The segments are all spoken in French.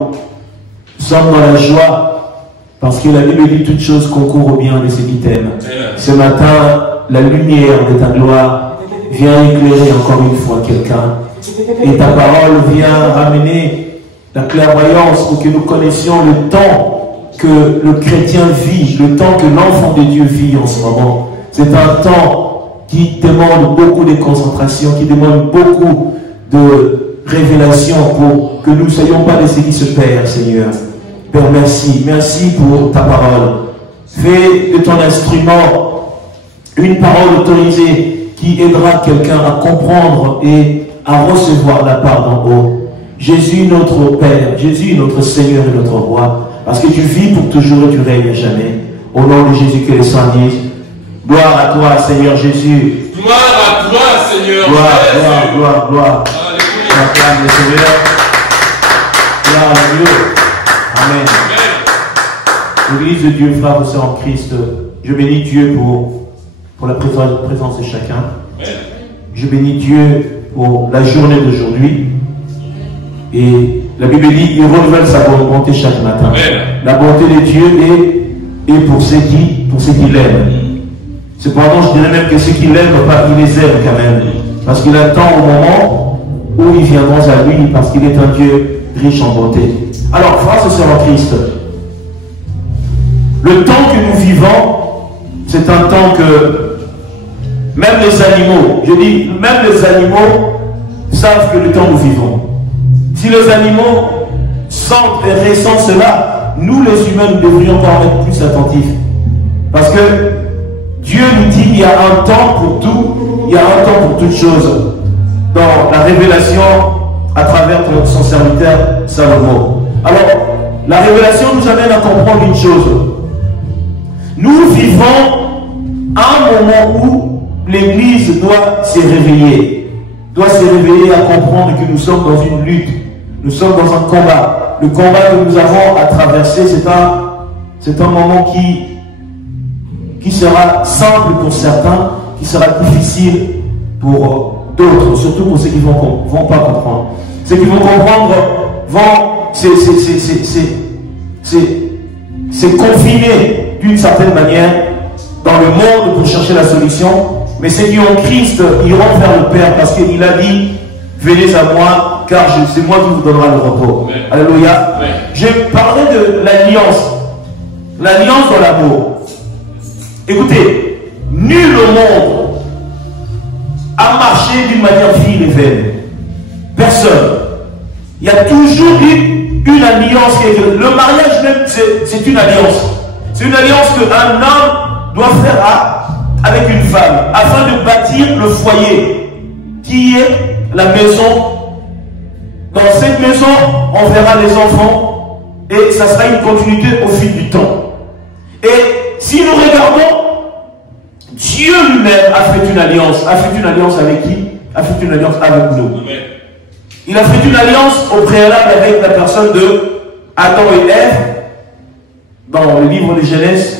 Nous sommes dans la joie parce que la Bible dit toutes choses concourent au bien de ceux qui t'aiment. Ce matin, la lumière de ta gloire vient éclairer encore une fois quelqu'un. Et ta parole vient ramener la clairvoyance pour que nous connaissions le temps que le chrétien vit, le temps que l'enfant de Dieu vit en ce moment. C'est un temps qui demande beaucoup de concentration, qui demande beaucoup de révélation pour que nous ne soyons pas de ceux qui se perdent, Seigneur. Père, merci. Merci pour ta parole. Fais de ton instrument une parole autorisée qui aidera quelqu'un à comprendre et à recevoir la part d'en haut. Jésus, notre Père, Jésus, notre Seigneur et notre Roi, parce que tu vis pour toujours et tu règnes à jamais. Au nom de Jésus, que les saints disent, gloire à toi, Seigneur Jésus. Gloire à toi, Seigneur gloire, Jésus. Gloire, gloire, gloire. Acclame le Seigneur. Gloire à Dieu. Amen. L'église de Dieu, frères et sœurs en Christ, je bénis Dieu pour la présence de chacun. Amen. Je bénis Dieu pour la journée d'aujourd'hui. Et la Bible dit, il renouvelle sa bonté chaque matin. Amen. La bonté de Dieu est pour ceux qui l'aiment. Cependant, je dirais même que ceux qui l'aiment, il les aime quand même. Parce qu'il attend au moment où ils viendront à lui, parce qu'il est un Dieu riche en bonté. Alors, frères et sœurs en Christ, le temps que nous vivons, c'est un temps que même les animaux, je dis, même les animaux savent que le temps nous vivons. Si les animaux sentent et ressentent cela, nous les humains, nous devrions encore être plus attentifs. Parce que Dieu nous dit qu'il y a un temps pour tout, il y a un temps pour toutes choses. Dans la révélation à travers son serviteur Salomon. Alors, la révélation nous amène à comprendre une chose. Nous vivons un moment où l'Église doit se réveiller. Doit se réveiller à comprendre que nous sommes dans une lutte. Nous sommes dans un combat. Le combat que nous avons à traverser, c'est un moment qui sera simple pour certains, qui sera difficile pour d'autres, surtout pour ceux qui ne vont pas comprendre. Ceux qui vont comprendre vont se confiner d'une certaine manière dans le monde pour chercher la solution, mais ceux qui ont Christ iront vers le Père parce qu'il a dit, venez à moi, car c'est moi qui vous donnera le repos. Amen. Alléluia. Amen. Je parlais de l'alliance dans l'amour. Écoutez, nul au monde a marché d'une manière fine et vaine. Personne. Il y a toujours eu une alliance. Le mariage même, c'est une alliance. C'est une alliance qu'un homme doit faire avec une femme afin de bâtir le foyer qui est la maison. Dans cette maison, on verra les enfants et ça sera une continuité au fil du temps. Et si nous regardons, Dieu lui-même a fait une alliance. A fait une alliance avec qui? A fait une alliance avec nous. Amen. Il a fait une alliance au préalable avec la personne de Adam et Ève. Dans le livre de Genèse,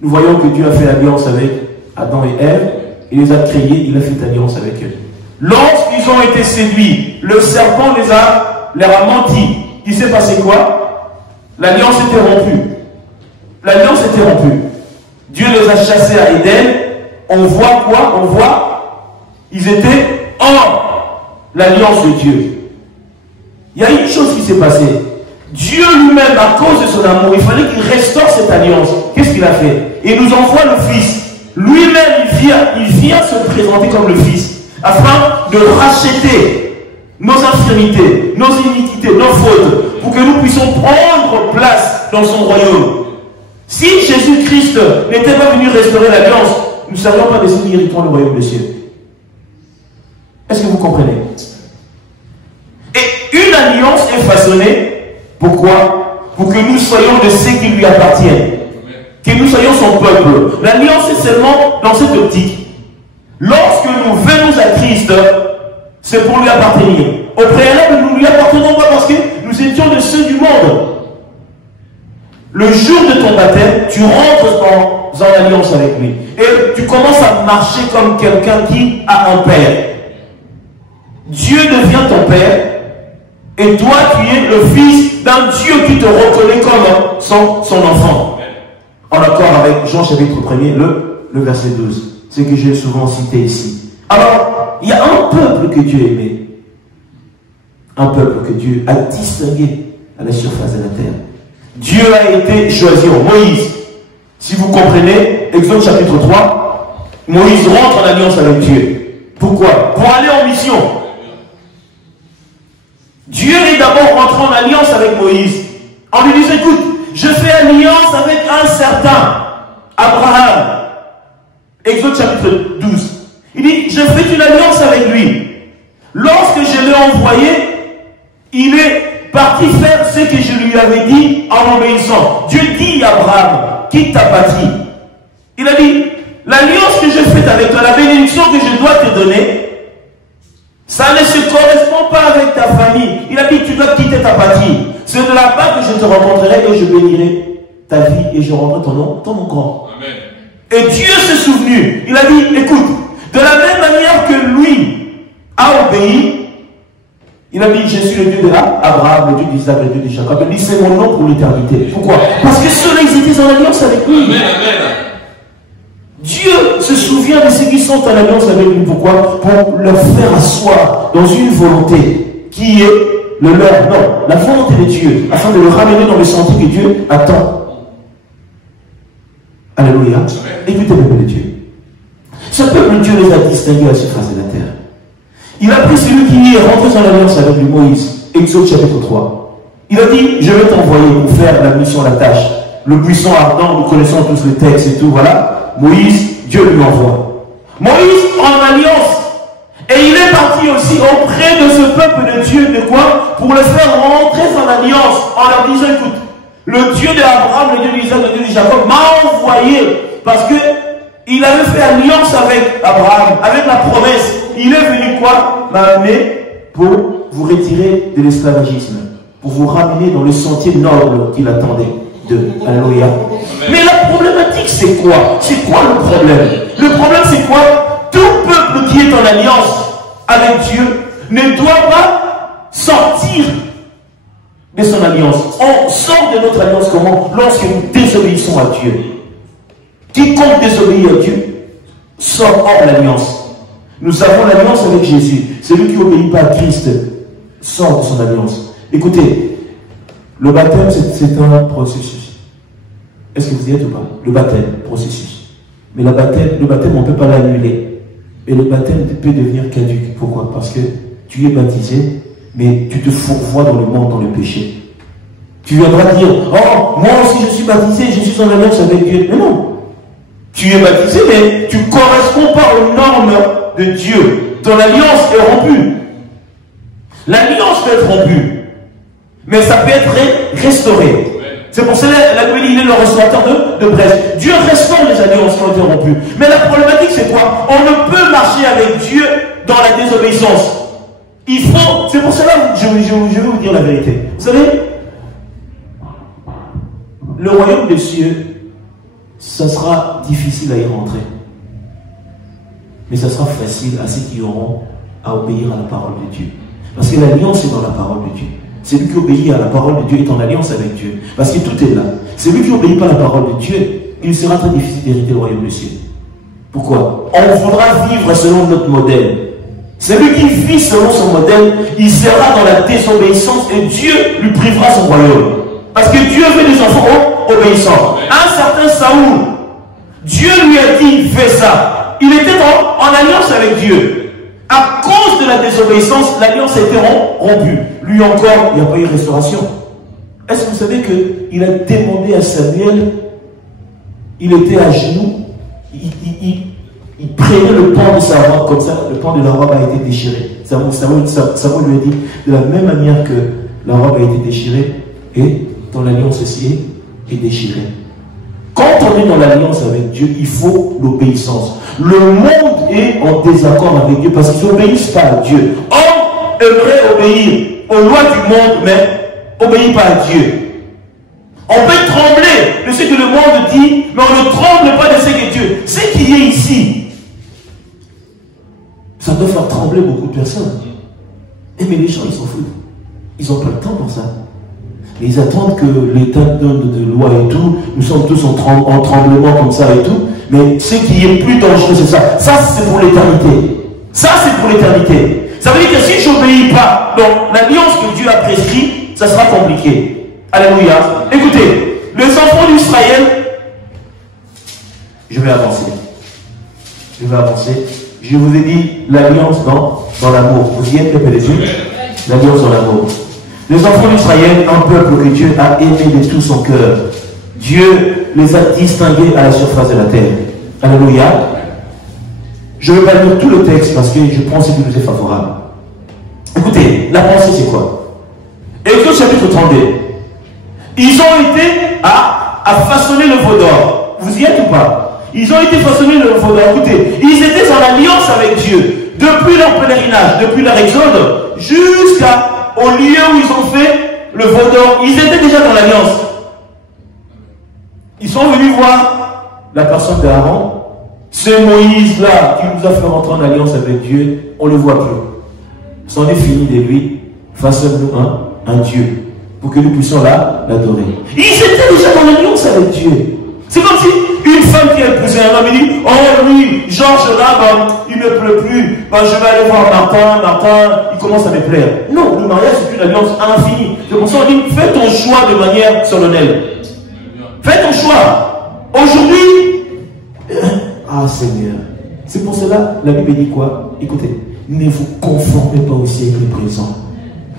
nous voyons que Dieu a fait alliance avec Adam et Ève. Il les a créés, il a fait alliance avec eux. Lorsqu'ils ont été séduits, le serpent leur a menti. Il s'est passé quoi? L'alliance était rompue. L'alliance était rompue. Dieu les a chassés à Éden. On voit quoi? On voit, ils étaient hors l'alliance de Dieu. Il y a une chose qui s'est passée. Dieu lui-même, à cause de son amour, il fallait qu'il restaure cette alliance. Qu'est-ce qu'il a fait? Il nous envoie le Fils. Lui-même, il vient se présenter comme le Fils, afin de racheter nos infirmités, nos iniquités, nos fautes, pour que nous puissions prendre place dans son royaume. Si Jésus-Christ n'était pas venu restaurer l'alliance, nous ne serions pas des signes irritants le royaume des cieux. Est-ce que vous comprenez? Et une alliance est façonnée, pourquoi? Pour que nous soyons de ceux qui lui appartiennent. Que nous soyons son peuple. L'alliance est seulement dans cette optique. Lorsque nous venons à Christ, c'est pour lui appartenir. Au préalable, nous ne lui appartenons pas parce que nous étions de ceux du monde. Le jour de ton baptême, tu rentres dans l'alliance avec lui. Et tu commences à marcher comme quelqu'un qui a un père. Dieu devient ton père Et toi, tu es le fils d'un Dieu qui te reconnaît comme son enfant. En accord avec Jean chapitre 1er, le verset 12. C'est que j'ai souvent cité ici. Alors, il y a un peuple que Dieu aimait. Un peuple que Dieu a distingué à la surface de la terre. Dieu a été choisi en Moïse. Si vous comprenez, Exode chapitre 3, Moïse rentre en alliance avec Dieu. Pourquoi? Pour aller en mission. Dieu est d'abord rentré en alliance avec Moïse. En lui disant, écoute, je fais alliance avec un certain Abraham. Exode chapitre 12. Il dit, je fais une alliance avec lui. Lorsque je l'ai envoyé, il est parti faire ce que je lui avais dit en obéissant. Dieu dit à Abraham, quitte ta patrie. Il a dit, l'alliance que je fais avec toi, la bénédiction que je dois te donner, ça ne se correspond pas avec ta famille. Il a dit, tu dois quitter ta patrie. C'est de là-bas que je te rencontrerai et je bénirai ta vie et je rendrai ton nom grand. Amen. Et Dieu s'est souvenu. Il a dit, écoute, de la même manière que lui a obéi, il a dit, je suis le Dieu d'Abraham, le Dieu d'Isaac, le Dieu de Jacob. Il dit, c'est mon nom pour l'éternité. Pourquoi? Parce que ceux-là, ils étaient en alliance avec lui. Amen, amen. Dieu se souvient de ceux qui sont en alliance avec lui. Pourquoi? Pour leur faire asseoir dans une volonté qui est le leur. Non, la volonté de Dieu, afin de le ramener dans le sentier que Dieu attend. Alléluia. Écoutez le peuple de Dieu. Ce peuple, Dieu les a distingués à la surface de la terre. Il a pris celui qui est rentré en alliance avec lui, Moïse, Exode chapitre 3. Il a dit, je vais t'envoyer pour faire la mission, la tâche. Le buisson ardent, nous connaissons tous les textes et tout, voilà. Moïse, Dieu lui envoie. Moïse en alliance. Et il est parti aussi auprès de ce peuple de Dieu, de quoi? Pour le faire rentrer en alliance, en leur disant, écoute, le Dieu d'Abraham, le Dieu d'Isaac, le Dieu de Jacob m'a envoyé parce que il avait fait alliance avec Abraham, avec la promesse. Il est venu quoi? M'amener pour vous retirer de l'esclavagisme, pour vous ramener dans le sentier noble qu'il attendait de. Alléluia. Mais la problématique, c'est quoi? C'est quoi le problème? Le problème, c'est quoi? Tout peuple qui est en alliance avec Dieu ne doit pas sortir de son alliance. On sort de notre alliance comment? Lorsque nous désobéissons à Dieu. Quiconque désobéit à Dieu sort hors l'alliance. Nous avons l'alliance avec Jésus. Celui qui n'obéit pas à Christ sort de son alliance. Écoutez, le baptême, c'est un processus. Est-ce que vous y êtes ou pas? Le baptême, processus. Mais le baptême, on ne peut pas l'annuler. Et le baptême peut devenir caduc. Pourquoi? Parce que tu es baptisé, mais tu te fourvoies dans le monde, dans le péché. Tu viendras dire, oh, moi aussi je suis baptisé, je suis en alliance avec Dieu. Mais non. Tu es baptisé, mais tu ne corresponds pas aux normes de Dieu. Ton alliance est rompue. L'alliance peut être rompue, mais ça peut être restauré. C'est pour cela que la Bible dit, il est le restaurateur de Brest. Dieu restaure les alliances qui ont été rompues. Mais la problématique, c'est quoi? On ne peut marcher avec Dieu dans la désobéissance. Il faut, c'est pour cela que je vais vous dire la vérité. Vous savez, le royaume des cieux, ça sera difficile à y rentrer. Mais ça sera facile à ceux qui auront à obéir à la parole de Dieu. Parce que l'alliance est dans la parole de Dieu. Celui qui obéit à la parole de Dieu est en alliance avec Dieu. Parce que tout est là. Celui qui n'obéit pas à la parole de Dieu, il sera très difficile d'hériter le royaume des cieux. Pourquoi? On voudra vivre selon notre modèle. Celui qui vit selon son modèle, il sera dans la désobéissance et Dieu lui privera son royaume. Parce que Dieu veut des enfants obéissants. Un certain Saoul, Dieu lui a dit, fais ça. Il était en alliance avec Dieu. À cause de la désobéissance, l'alliance a été rompue. Lui encore, il n'y a pas eu restauration. Est-ce que vous savez qu'il a demandé à Samuel, il était à genoux, il prenait le pan de sa robe, comme ça, le pan de la robe a été déchiré. Samuel lui a dit, de la même manière que la robe a été déchirée, et ton alliance aussi est déchirée. Quand on est dans l'alliance avec Dieu, il faut l'obéissance. Le monde est en désaccord avec Dieu parce qu'ils n'obéissent pas à Dieu. Homme aimerait obéir aux lois du monde, mais n'obéit pas à Dieu. On peut trembler de ce que le monde dit, mais on ne tremble pas de ce que Dieu. Ce qui est ici, ça doit faire trembler beaucoup de personnes. Et mais les gens, ils s'en foutent. Ils n'ont pas le temps pour ça. Et ils attendent que l'État donne de loi et tout. Nous sommes tous en tremblement comme ça et tout. Mais ce qui est plus dangereux, c'est ça. Ça, c'est pour l'éternité. Ça, c'est pour l'éternité. Ça veut dire que si je n'obéis pas, donc l'alliance que Dieu a prescrite, ça sera compliqué. Alléluia. Écoutez, les enfants d'Israël, je vais avancer. Je vais avancer. Je vous ai dit l'alliance dans l'amour. Vous y êtes, peuple de Dieu? L'alliance dans l'amour. Les enfants d'Israël, un peuple que Dieu a aimé de tout son cœur. Dieu les a distingués à la surface de la terre. Alléluia. Je ne vais pas lire tout le texte parce que je pense que nous est favorable. Écoutez, la pensée c'est quoi? Exode chapitre 32. Ils ont été à façonner le veau d'or. Vous y êtes ou pas? Ils ont été façonnés le veau d'or. Écoutez, ils étaient en alliance avec Dieu. Depuis leur pèlerinage, depuis leur exode, jusqu'au lieu où ils ont fait le veau d'or, ils étaient déjà dans l'alliance. Ils sont venus voir la personne d'Aaron. Ce Moïse-là qui nous a fait rentrer en alliance avec Dieu, on ne le voit plus. C'en est fini de lui. Façonne-nous un Dieu pour que nous puissions l'adorer. Ils étaient déjà dans l'alliance avec Dieu. C'est comme si une femme qui a épousé un homme, il dit, oh lui, Georges là, il ne me pleut plus, je vais aller voir Martin, il commence à me plaire. Non, le mariage c'est une alliance infinie. C'est pour ça qu'on dit, fais ton choix de manière solennelle. Fais ton choix. Aujourd'hui, ah Seigneur, c'est pour cela, la Bible dit quoi? Écoutez, ne vous conformez pas au siècle présent.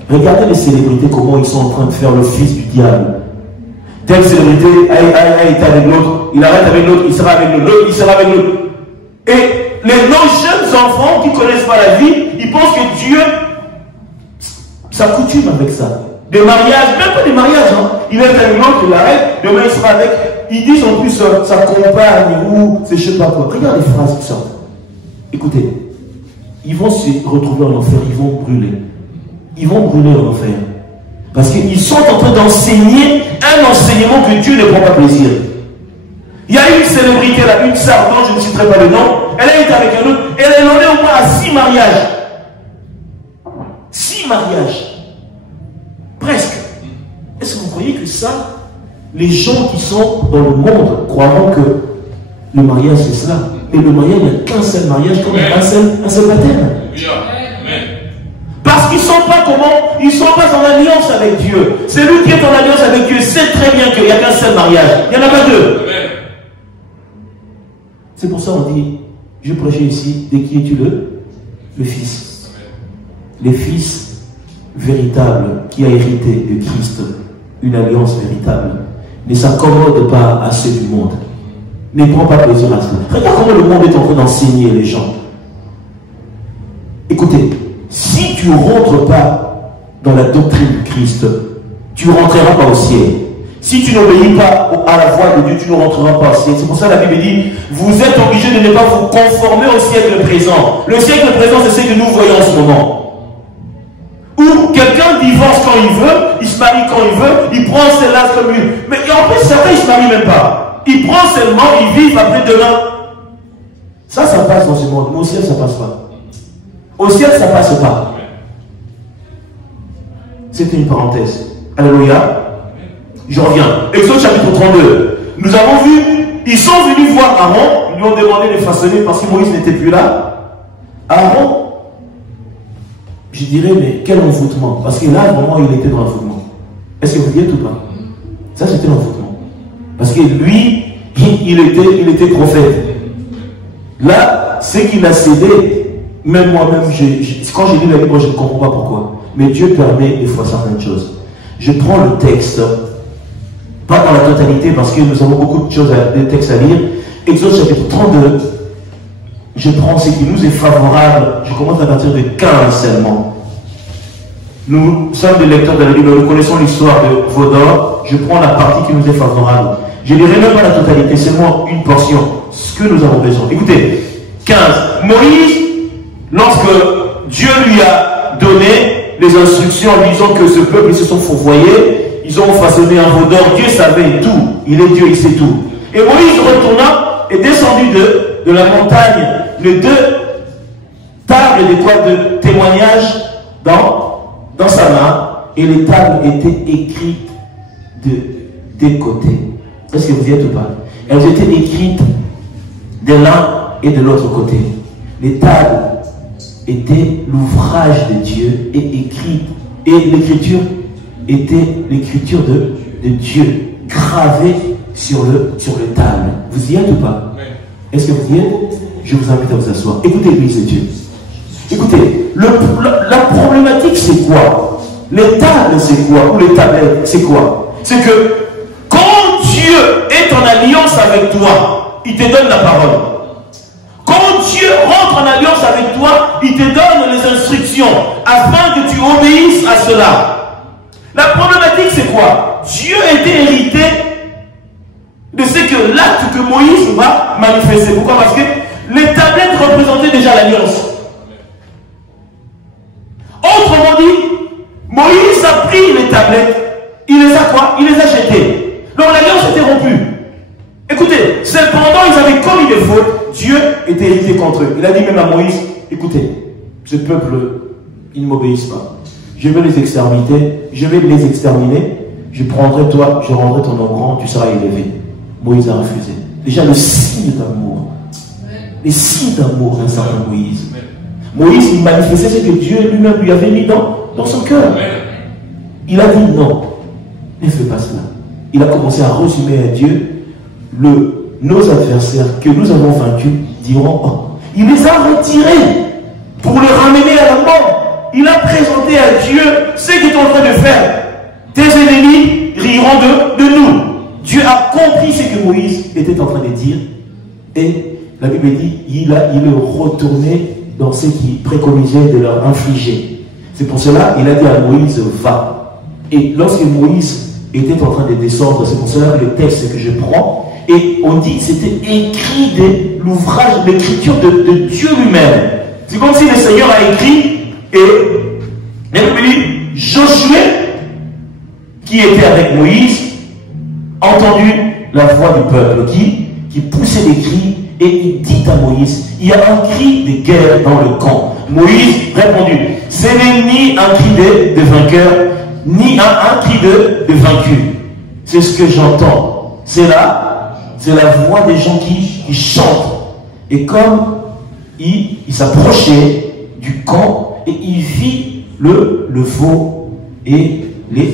Regardez les célébrités, comment ils sont en train de faire le fils du diable. Telle célébrité a été avec l'autre, il arrête avec l'autre, il sera avec l'autre, il sera avec l'autre. Et nos jeunes enfants qui ne connaissent pas la vie, ils pensent que Dieu s'accoutume avec ça. Des mariages, même pas des mariages, hein. Il est avec l'autre, il arrête, demain il sera avec. Ils disent en plus sa compagne ou c'est je sais pas quoi. Regarde les phrases qui sortent. Écoutez, ils vont se retrouver en enfer, ils vont brûler. Ils vont brûler en enfer. Parce qu'ils sont en train d'enseigner un enseignement que Dieu ne prend pas plaisir. Il y a une célébrité là, une sœur dont je ne citerai pas le nom, elle a été avec un autre, elle en est au moins à 6 mariages. 6 mariages. Presque. Est-ce que vous croyez que ça, les gens qui sont dans le monde croiront que le mariage c'est cela? Et le mariage, il n'y a qu'un seul mariage, comme un seul baptême. Parce qu'ils ne sont pas comment? Ils ne sont pas en alliance avec Dieu. Celui qui est en alliance avec Dieu sait très bien qu'il n'y a qu'un seul mariage. Il n'y en a pas deux. C'est pour ça qu'on dit, je prêchais ici, de qui es-tu le fils? Les fils véritables qui a hérité de Christ, une alliance véritable, ne s'accommode pas à ceux du monde. Ne prend pas plaisir à cela. Regarde comment le monde est en train d'enseigner les gens. Écoutez, si tu ne rentres pas dans la doctrine du Christ, tu ne rentreras pas au ciel. Si tu n'obéis pas à la voix de Dieu, tu ne rentreras pas au ciel. C'est pour ça que la Bible dit, vous êtes obligés de ne pas vous conformer au siècle présent. Le siècle présent, c'est ce que nous voyons en ce moment. Où quelqu'un divorce quand il veut, il se marie quand il veut, il prend ses lacs comme lui. Mais en plus, certains, ils ne se marient même pas. Ils prennent seulement, ils vivent après demain. Ça passe dans ce monde. Mais au ciel, ça ne passe pas. Au ciel, ça ne passe pas. C'était une parenthèse. Alléluia. Je reviens. Exode chapitre 32. Nous avons vu, ils sont venus voir Aaron, ils lui ont demandé de façonner parce que Moïse n'était plus là. Aaron, je dirais, mais quel envoûtement. Parce que là, à un moment, il était dans l'envoûtement. Est-ce que vous dites ou pas? Ça, c'était l'envoûtement. Parce que lui, il était prophète. Là, ce qu'il a cédé, même moi-même, quand j'ai lu la Bible, je ne comprends pas pourquoi. Mais Dieu permet des fois certaines choses. Je prends le texte, pas dans la totalité, parce que nous avons beaucoup de choses, des textes à lire. Exode chapitre 32. Je prends ce qui nous est favorable. Je commence à partir de 15 seulement. Nous sommes des lecteurs de la Bible, nous connaissons l'histoire de Vodor. Je prends la partie qui nous est favorable. Je ne dirai même pas la totalité, seulement une portion, ce que nous avons besoin. Écoutez, 15. Moïse, lorsque Dieu lui a donné les instructions en lui disant que ce peuple, ils se sont fourvoyés, ils ont façonné un veau d'or, Dieu savait tout. Il est Dieu, il sait tout. Et Moïse retourna et descendu de la montagne les 2 tables de témoignage dans sa main. et les tables étaient écrites des côtés. Est-ce que vous y êtes ou pas? Elles étaient écrites de l'un et de l'autre côté. Les tables étaient l'ouvrage de Dieu et écrites. Et l'écriture était l'écriture de Dieu, gravée sur les tables. Vous y êtes ou pas? Est-ce que vous y êtes? Je vous invite à vous asseoir. Écoutez l'Église de Dieu. Écoutez, la problématique c'est quoi? Les tables c'est quoi? Ou les tablettes c'est quoi? C'est que quand Dieu est en alliance avec toi, il te donne la parole. Quand Dieu rentre en alliance avec toi, il te donne les instructions afin que tu obéisses à cela. La problématique c'est quoi? Dieu était hérité de ce que l'acte que Moïse va manifester. Pourquoi? Parce que les tablettes représentaient déjà l'alliance. Autrement dit, Moïse a pris les tablettes, il les a quoi? Il les a jetées. Donc l'alliance était rompue. Écoutez, cependant ils avaient commis des fautes, Dieu était hérité contre eux. Il a dit même à Moïse, écoutez, ce peuple, ils ne m'obéissent pas. Je vais les exterminer, je prendrai toi, je rendrai ton nom grand, tu seras élevé. Moïse a refusé. Déjà le signe d'amour. Les signes d'amour d'un certain Moïse. Moïse, il manifestait ce que Dieu lui-même lui avait mis dans son cœur. Il a dit non, ne fais pas cela. Il a commencé à résumer à Dieu nos adversaires que nous avons vaincus diront oh. Il les a retirés pour les ramener à la mort. Il a présenté à Dieu ce qu'il est en train de faire. Tes ennemis riront de nous. Dieu a compris ce que Moïse était en train de dire et la Bible dit il est retourné dans ce qui préconisait de leur infliger. C'est pour cela qu'il a dit à Moïse va. Et lorsque Moïse était en train de descendre, c'est pour cela que le texte que je prends, et on dit que c'était écrit de l'ouvrage, l'écriture de Dieu lui-même. C'est comme si le Seigneur a écrit et la Bible dit Josué, qui était avec Moïse, entendu la voix du peuple qui poussait des cris et il dit à Moïse, il y a un cri de guerre dans le camp. Moïse répondit, ce n'est ni un cri de vainqueur, ni un cri de vaincu. C'est ce que j'entends. C'est la voix des gens qui chantent. Et comme il s'approchait du camp et il vit le veau et les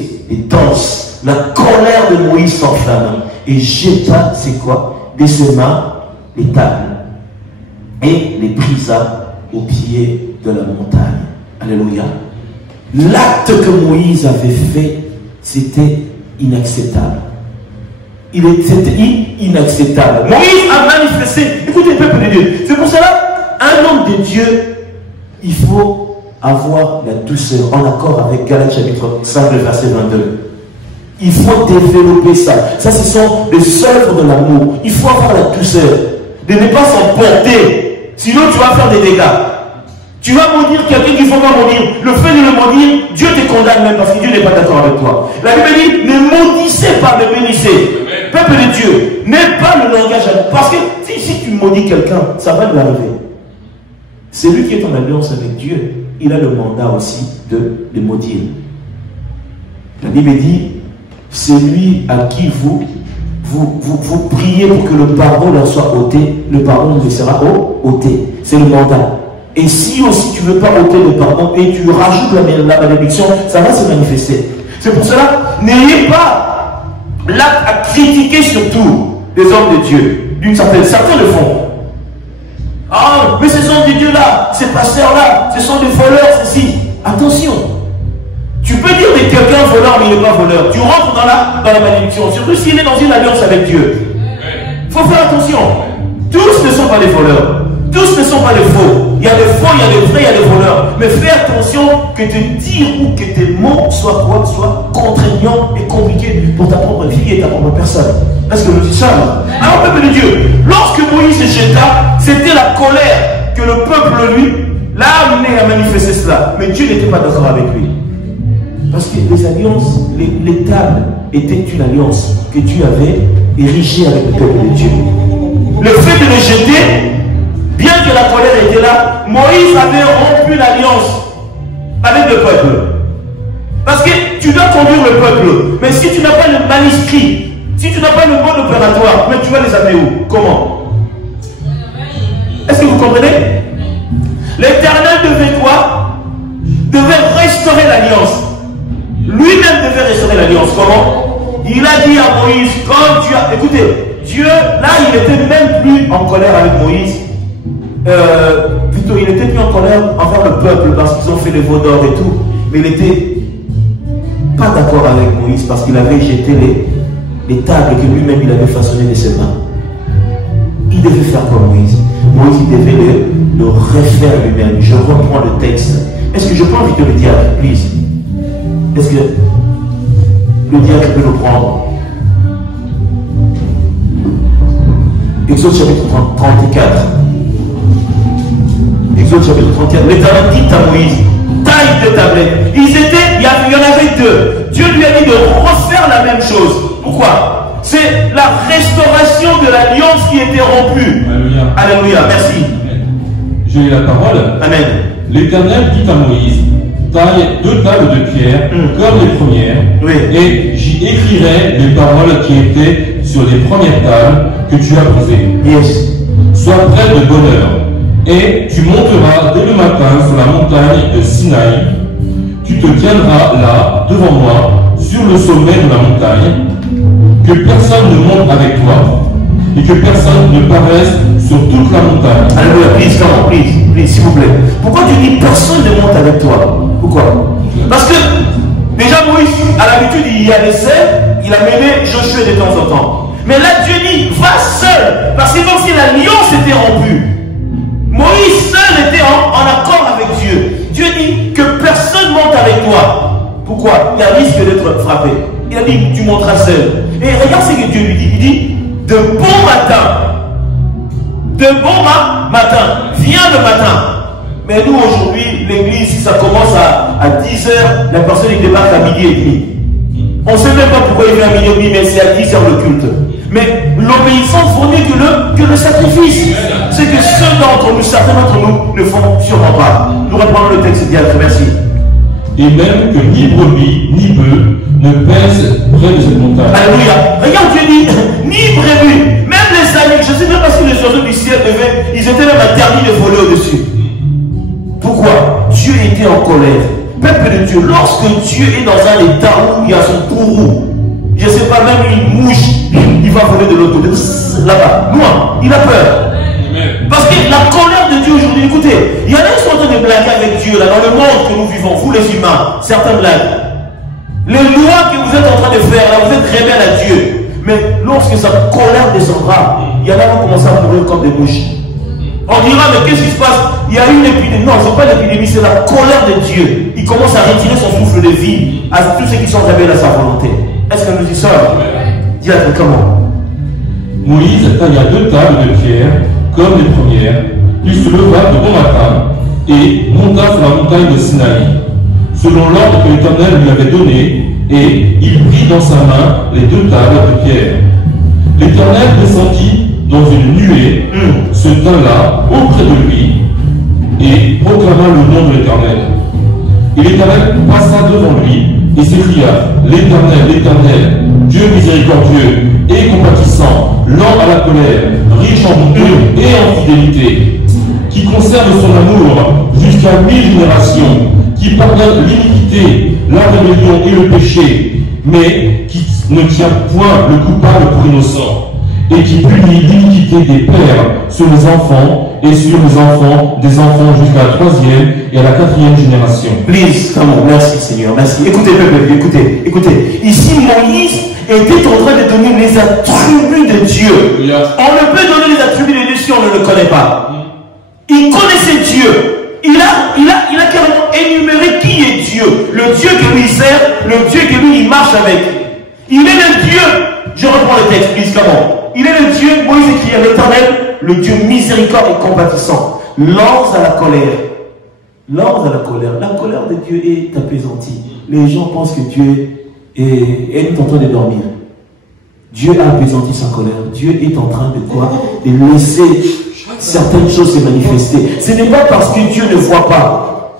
danses. La colère de Moïse s'enflamma et jeta, c'est quoi? De ses mains les tables et les brisa au pied de la montagne. Alléluia. L'acte que Moïse avait fait, c'était inacceptable. C'était inacceptable. Moïse a manifesté. Écoutez, peuple de Dieu. C'est pour cela, un homme de Dieu, il faut avoir la douceur en accord avec Galates chapitre 5, verset 22. Il faut développer ça. Ça, ce sont des œuvres de l'amour. Il faut avoir la douceur. De ne pas s'emporter. Sinon, tu vas faire des dégâts. Tu vas maudire quelqu'un qu'il ne faut pas maudire. Le fait de le maudire, Dieu te condamne même parce que Dieu n'est pas d'accord avec toi. La Bible dit, ne maudissez pas, mais bénissez. Peuple de Dieu, n'aie pas le langage à nous. Parce que si tu maudis quelqu'un, ça va lui arriver. Celui qui est en alliance avec Dieu, il a le mandat aussi de maudire. La Bible dit, celui à qui vous priez pour que le pardon leur soit ôté, le pardon lui sera ôté. C'est le mandat. Et si aussi tu ne veux pas ôter le pardon et tu rajoutes la malédiction, ça va se manifester. C'est pour cela, n'ayez pas là à critiquer surtout les hommes de Dieu. D'une certaine, certains le font. Ah, mais ces hommes de Dieu là, ces pasteurs là, ce sont des voleurs, ceci. Attention. Tu peux dire de quelqu'un voleur, mais il n'est pas voleur. Tu rentres dans la malédiction, surtout s'il est dans une alliance avec Dieu. Il faut faire attention. Tous ne sont pas des voleurs. Tous ne sont pas des faux. Il y a des faux, il y a des vrais, il y a des voleurs. Mais fais attention que te dire ou que tes mots soient contraignants et compliqués pour ta propre vie et ta propre personne. Est-ce que nous disons ça? Alors, peuple de Dieu, lorsque Moïse se jeta, c'était la colère que le peuple, lui, l'a amené à manifester cela. Mais Dieu n'était pas d'accord avec lui. Parce que les alliances, les tables étaient une alliance que Dieu avait érigée avec le peuple de Dieu. Le fait de les jeter, bien que la colère était là, Moïse avait rompu l'alliance avec le peuple. Parce que tu dois conduire le peuple. Mais si tu n'as pas le manuscrit, si tu n'as pas le mode opératoire, mais tu vas les amener où? Comment? Est-ce que vous comprenez? L'Éternel devait quoi? Devait restaurer l'alliance. Lui-même devait restaurer l'alliance. Comment? Il a dit à Moïse, quand tu as... Écoutez, Dieu, là, il n'était même plus en colère avec Moïse. Plutôt, il n'était plus en colère envers le peuple parce qu'ils ont fait les veaux d'or et tout. Mais il n'était pas d'accord avec Moïse parce qu'il avait jeté les tables que lui-même il avait façonnées de ses mains. Il devait faire comme Moïse. Moïse, il devait le refaire lui-même. Je reprends le texte. Est-ce que je peux inviter le diacre, please? Est-ce que le diacre peut le prendre? Exode chapitre 34. Exode chapitre 34. L'Éternel dit à Moïse, taille de tablettes. Il y en avait deux. Dieu lui a dit de refaire la même chose. Pourquoi? C'est la restauration de l'alliance qui était rompue. Alléluia. Alléluia, merci. J'ai eu la parole. Amen. L'Éternel dit à Moïse, taille 2 tables de pierre comme les premières, Oui. et j'y écrirai les paroles qui étaient sur les premières tables que tu as brisées. Yes. Sois prêt de bonne heure, et tu monteras dès le matin sur la montagne de Sinaï. Tu te tiendras là, devant moi, sur le sommet de la montagne, que personne ne monte avec toi, et que personne ne paraisse sur toute la montagne. Alléluia, please, s'il vous plaît. Pourquoi tu dis personne ne monte avec toi? Pourquoi? Parce que déjà Moïse, à l'habitude, il y allait seul, il a mené Josué de temps en temps. Mais là, Dieu dit, va seul, parce que comme si l'alliance était rompue. Moïse seul était en accord avec Dieu. Dieu dit que personne monte avec toi. Pourquoi? Il y a risque d'être frappé. Il a dit, tu monteras seul. Et regarde ce que Dieu lui dit. Il dit, de bon matin, viens le matin. Mais nous aujourd'hui, l'église, si ça commence à 10 h, la personne il débarque à midi et demi. On ne sait même pas pourquoi il vient à midi et demi, mais c'est à 10 h le culte. Mais l'obéissance vaut mieux que le sacrifice. C'est que certains d'entre nous, ne font sûrement pas. Nous reprenons le texte diacre, merci. Et même que ni brebis, ni bœufs ne pèsent près de cette montagne. Alléluia. Regarde, Dieu dit, ni brebis, même les animaux, je ne sais même pas si les oiseaux du ciel ils étaient même interdits de voler au-dessus. Pourquoi? Dieu était en colère. Peuple de Dieu, lorsque Dieu est dans un état où il y a son courroux, je ne sais pas, même une mouche, il va voler de l'autre côté, là-bas, loin, il a peur. Parce que la colère de Dieu aujourd'hui, écoutez, il y en a qui sont en train de blaguer avec Dieu, là, dans le monde que nous vivons, vous les humains, certains blagues. Les lois que vous êtes en train de faire, là, vous êtes rebelles à Dieu. Mais lorsque sa colère descendra, il y en a qui vont commencer à mourir comme des mouches. On dira, mais qu'est-ce qui se passe? Il y a une épidémie. Non, ce n'est pas l'épidémie, c'est la colère de Dieu. Il commence à retirer son souffle de vie à tous ceux qui sont rebelles à sa volonté. Est-ce que nous y sommes? Dis à comment? Moïse tailla 2 tables de pierre comme les premières. Il se leva de bon matin et monta sur la montagne de Sinaï, selon l'ordre que l'Éternel lui avait donné, et il prit dans sa main les 2 tables de pierre. L'Éternel descendit dans une nuée, se tint là, auprès de lui, et proclama le nom de l'Éternel. Et l'Éternel passa devant lui et s'écria, l'Éternel, l'Éternel, Dieu miséricordieux et compatissant, lent à la colère, riche en bonté et en fidélité, qui conserve son amour jusqu'à 1000 générations, qui pardonne l'iniquité, la rébellion et le péché, mais qui ne tient point le coupable pour innocent, et qui punit l'iniquité des pères sur les enfants et sur les enfants des enfants jusqu'à la 3e et à la 4e génération. Please, come on, merci Seigneur, merci. Écoutez, peuple, écoutez. Ici, Moïse était en train de donner les attributs de Dieu. Yeah. On ne peut donner les attributs de Dieu si on ne le connaît pas. Il connaissait Dieu. Il a carrément énuméré qui est Dieu. Le Dieu que lui sert, le Dieu que lui il marche avec. Il est le Dieu. Je reprends le texte, please, come on. Il est le Dieu, Moïse écrit à l'Éternel, le Dieu miséricorde et compatissant, lent à la colère. Lent à la colère. La colère de Dieu est apaisantie. Les gens pensent que Dieu est en train de dormir. Dieu a apaisanti sa colère. Dieu est en train de quoi? De laisser certaines choses se manifester. Ce n'est pas parce que Dieu ne voit pas.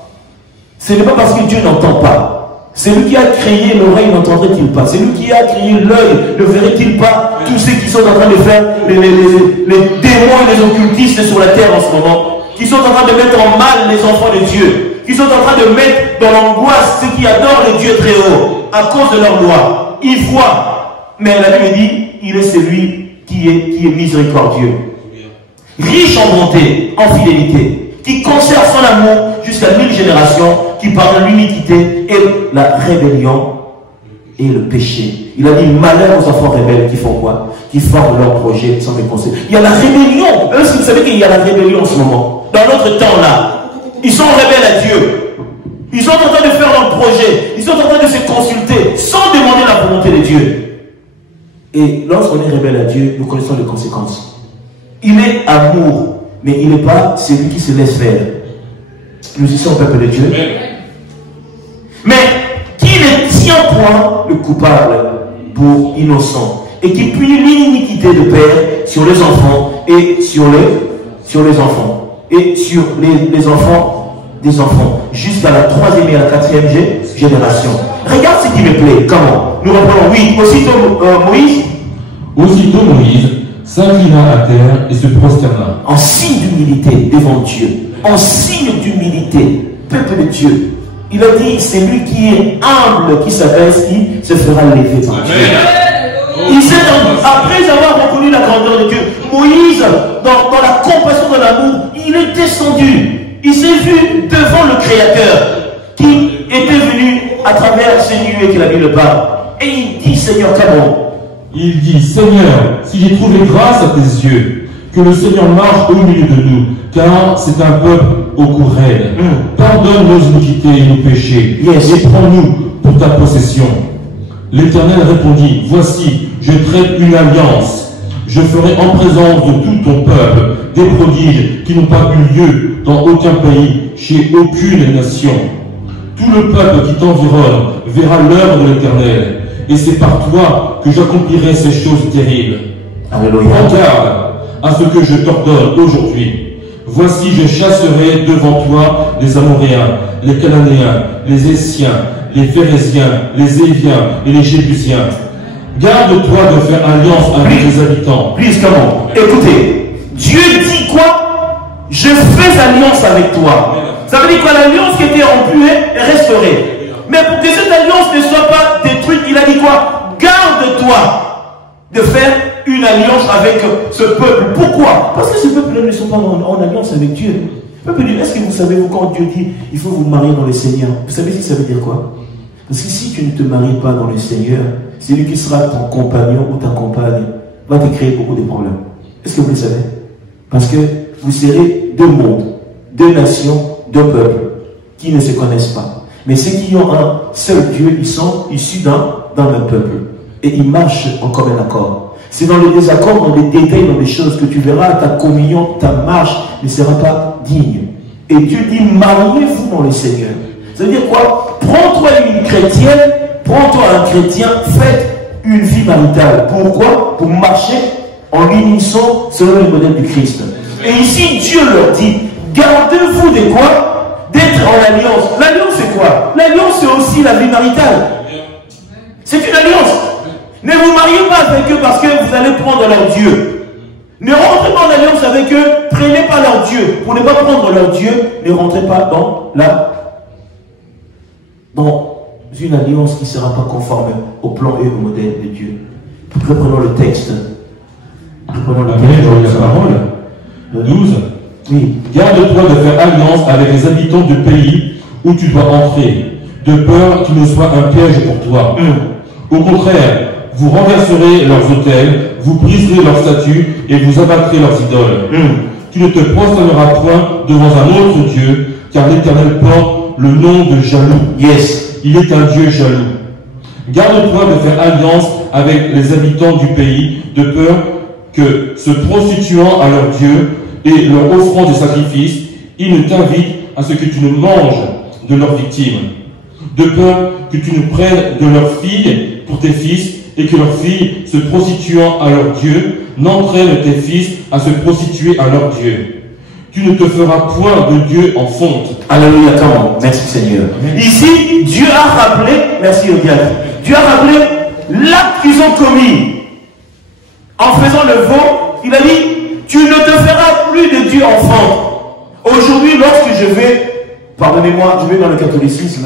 Ce n'est pas parce que Dieu n'entend pas. Celui qui a créé l'oreille n'entendrait-il pas? Celui qui a créé l'œil ne verrait-il pas tous ceux qui sont en train de faire les démons et les occultistes sur la terre en ce moment, qui sont en train de mettre en mal les enfants de Dieu, qui sont en train de mettre dans l'angoisse ceux qui adorent le Dieu très haut à cause de leur loi? Ils voient, mais la Bible dit, il est celui qui est miséricordieux, riche en bonté, en fidélité, qui conserve son amour jusqu'à 1000 générations, qui pardonne l'iniquité et la rébellion et le péché. Il a dit malheur aux enfants rebelles qui font quoi? Qui forment leur projet sans mes conseils. Il y a la rébellion. Est-ce que vous savez qu'il y a la rébellion en ce moment? Dans notre temps là, ils sont rebelles à Dieu. Ils sont en train de faire leur projet. Ils sont en train de se consulter sans demander la volonté de Dieu. Et lorsqu'on est rebelle à Dieu, nous connaissons les conséquences. Il est amour, mais il n'est pas celui qui se laisse faire. Nous y sommes au peuple de Dieu. Mais qui ne tient point le coupable pour innocent et qui punit l'iniquité de père sur les enfants et sur les enfants et sur les enfants des enfants jusqu'à la 3e et à la 4e génération. Regarde ce qui me plaît. Comment? Nous reprenons. Oui, Aussitôt Moïse s'inclina à terre et se prosterna. En signe d'humilité devant Dieu. En signe d'humilité. Peuple de Dieu. Il a dit, c'est lui qui est humble, qui s'abaisse, qui se fera lever par Dieu. Après avoir reconnu la grandeur de Dieu, Moïse, dans la compassion de l'amour, il est descendu. Il s'est vu devant le Créateur qui était venu à travers ces nuées que la Bible parle. Et il dit, Seigneur, comment? Il dit, Seigneur, si j'ai trouvé grâce à tes yeux, que le Seigneur marche au milieu de nous, car c'est un peuple au cou raide. Pardonne nos iniquités et nos péchés, et prends-nous pour ta possession. L'Éternel répondit, voici, je traite une alliance. Je ferai en présence de tout ton peuple des prodiges qui n'ont pas eu lieu dans aucun pays, chez aucune nation. Tout le peuple qui t'environne verra l'œuvre de l'Éternel, et c'est par toi que j'accomplirai ces choses terribles. Alléluia. Prends garde à ce que je t'ordonne aujourd'hui. Voici, je chasserai devant toi les Amoréens, les Cananéens, les Essiens, les Phérésiens, les Éviens et les Jébusiens. Garde-toi de faire alliance avec les habitants. Please, comment? Écoutez, Dieu dit quoi? Je fais alliance avec toi. Ça veut dire que l'alliance qui était rompue est restaurée. Mais pour que cette alliance ne soit pas détruite, il a dit quoi? Garde-toi de faire une alliance avec ce peuple. Pourquoi? Parce que ce peuple-là ne sont pas en alliance avec Dieu. Le peuple dit, est-ce que vous savez, quand Dieu dit, il faut vous marier dans le Seigneur, vous savez ce que ça veut dire quoi? Parce que si tu ne te maries pas dans le Seigneur, celui qui sera ton compagnon ou ta compagne va te créer beaucoup de problèmes. Est-ce que vous le savez? Parce que vous serez deux mondes, deux nations, deux peuples qui ne se connaissent pas. Mais ceux qui ont un seul Dieu, ils sont issus d'un même peuple. Et ils marchent en commun accord. C'est dans les désaccords, dans les détails, dans les choses que tu verras, ta communion, ta marche ne sera pas digne. Et Dieu dit, mariez-vous dans le Seigneur. Ça veut dire quoi? Prends-toi une chrétienne, prends-toi un chrétien, faites une vie maritale. Pourquoi? Pour marcher en l'unisson selon le modèle du Christ. Et ici, Dieu leur dit, gardez-vous de quoi? D'être en alliance. L'alliance, c'est quoi? L'alliance, c'est aussi la vie maritale. C'est une alliance. Ne vous mariez pas avec eux parce que vous allez prendre leur Dieu. Ne rentrez pas en alliance avec eux, prenez pas leur Dieu. Pour ne pas prendre leur Dieu, ne rentrez pas dans une alliance qui ne sera pas conforme au plan et au modèle de Dieu. Reprenons le texte. Reprenons le texte. La parole. 12. Oui. Garde-toi de faire alliance avec les habitants du pays où tu dois entrer, de peur qu'il ne soit un piège pour toi. Au contraire, vous renverserez leurs autels, vous briserez leurs statues et vous abattrez leurs idoles. Tu ne te prosterneras point devant un autre Dieu, car l'Éternel porte le nom de jaloux. Yes. Il est un Dieu jaloux. Garde-toi de faire alliance avec les habitants du pays, de peur que, se prostituant à leur Dieu et leur offrant des sacrifices, ils ne t'invitent à ce que tu ne manges de leurs victimes. De peur que tu ne prennes de leurs filles pour tes fils et que leurs filles, se prostituant à leur Dieu, n'entraînent tes fils à se prostituer à leur Dieu. tu ne te feras point de Dieu en fonte. Alléluia, comment? Merci Seigneur. Amen. Ici, Dieu a rappelé, merci au diable, Dieu a rappelé l'acte qu'ils ont commis. En faisant le veau, il a dit, tu ne te feras plus de Dieu en fonte. Aujourd'hui, lorsque je vais, pardonnez-moi, je vais dans le catholicisme,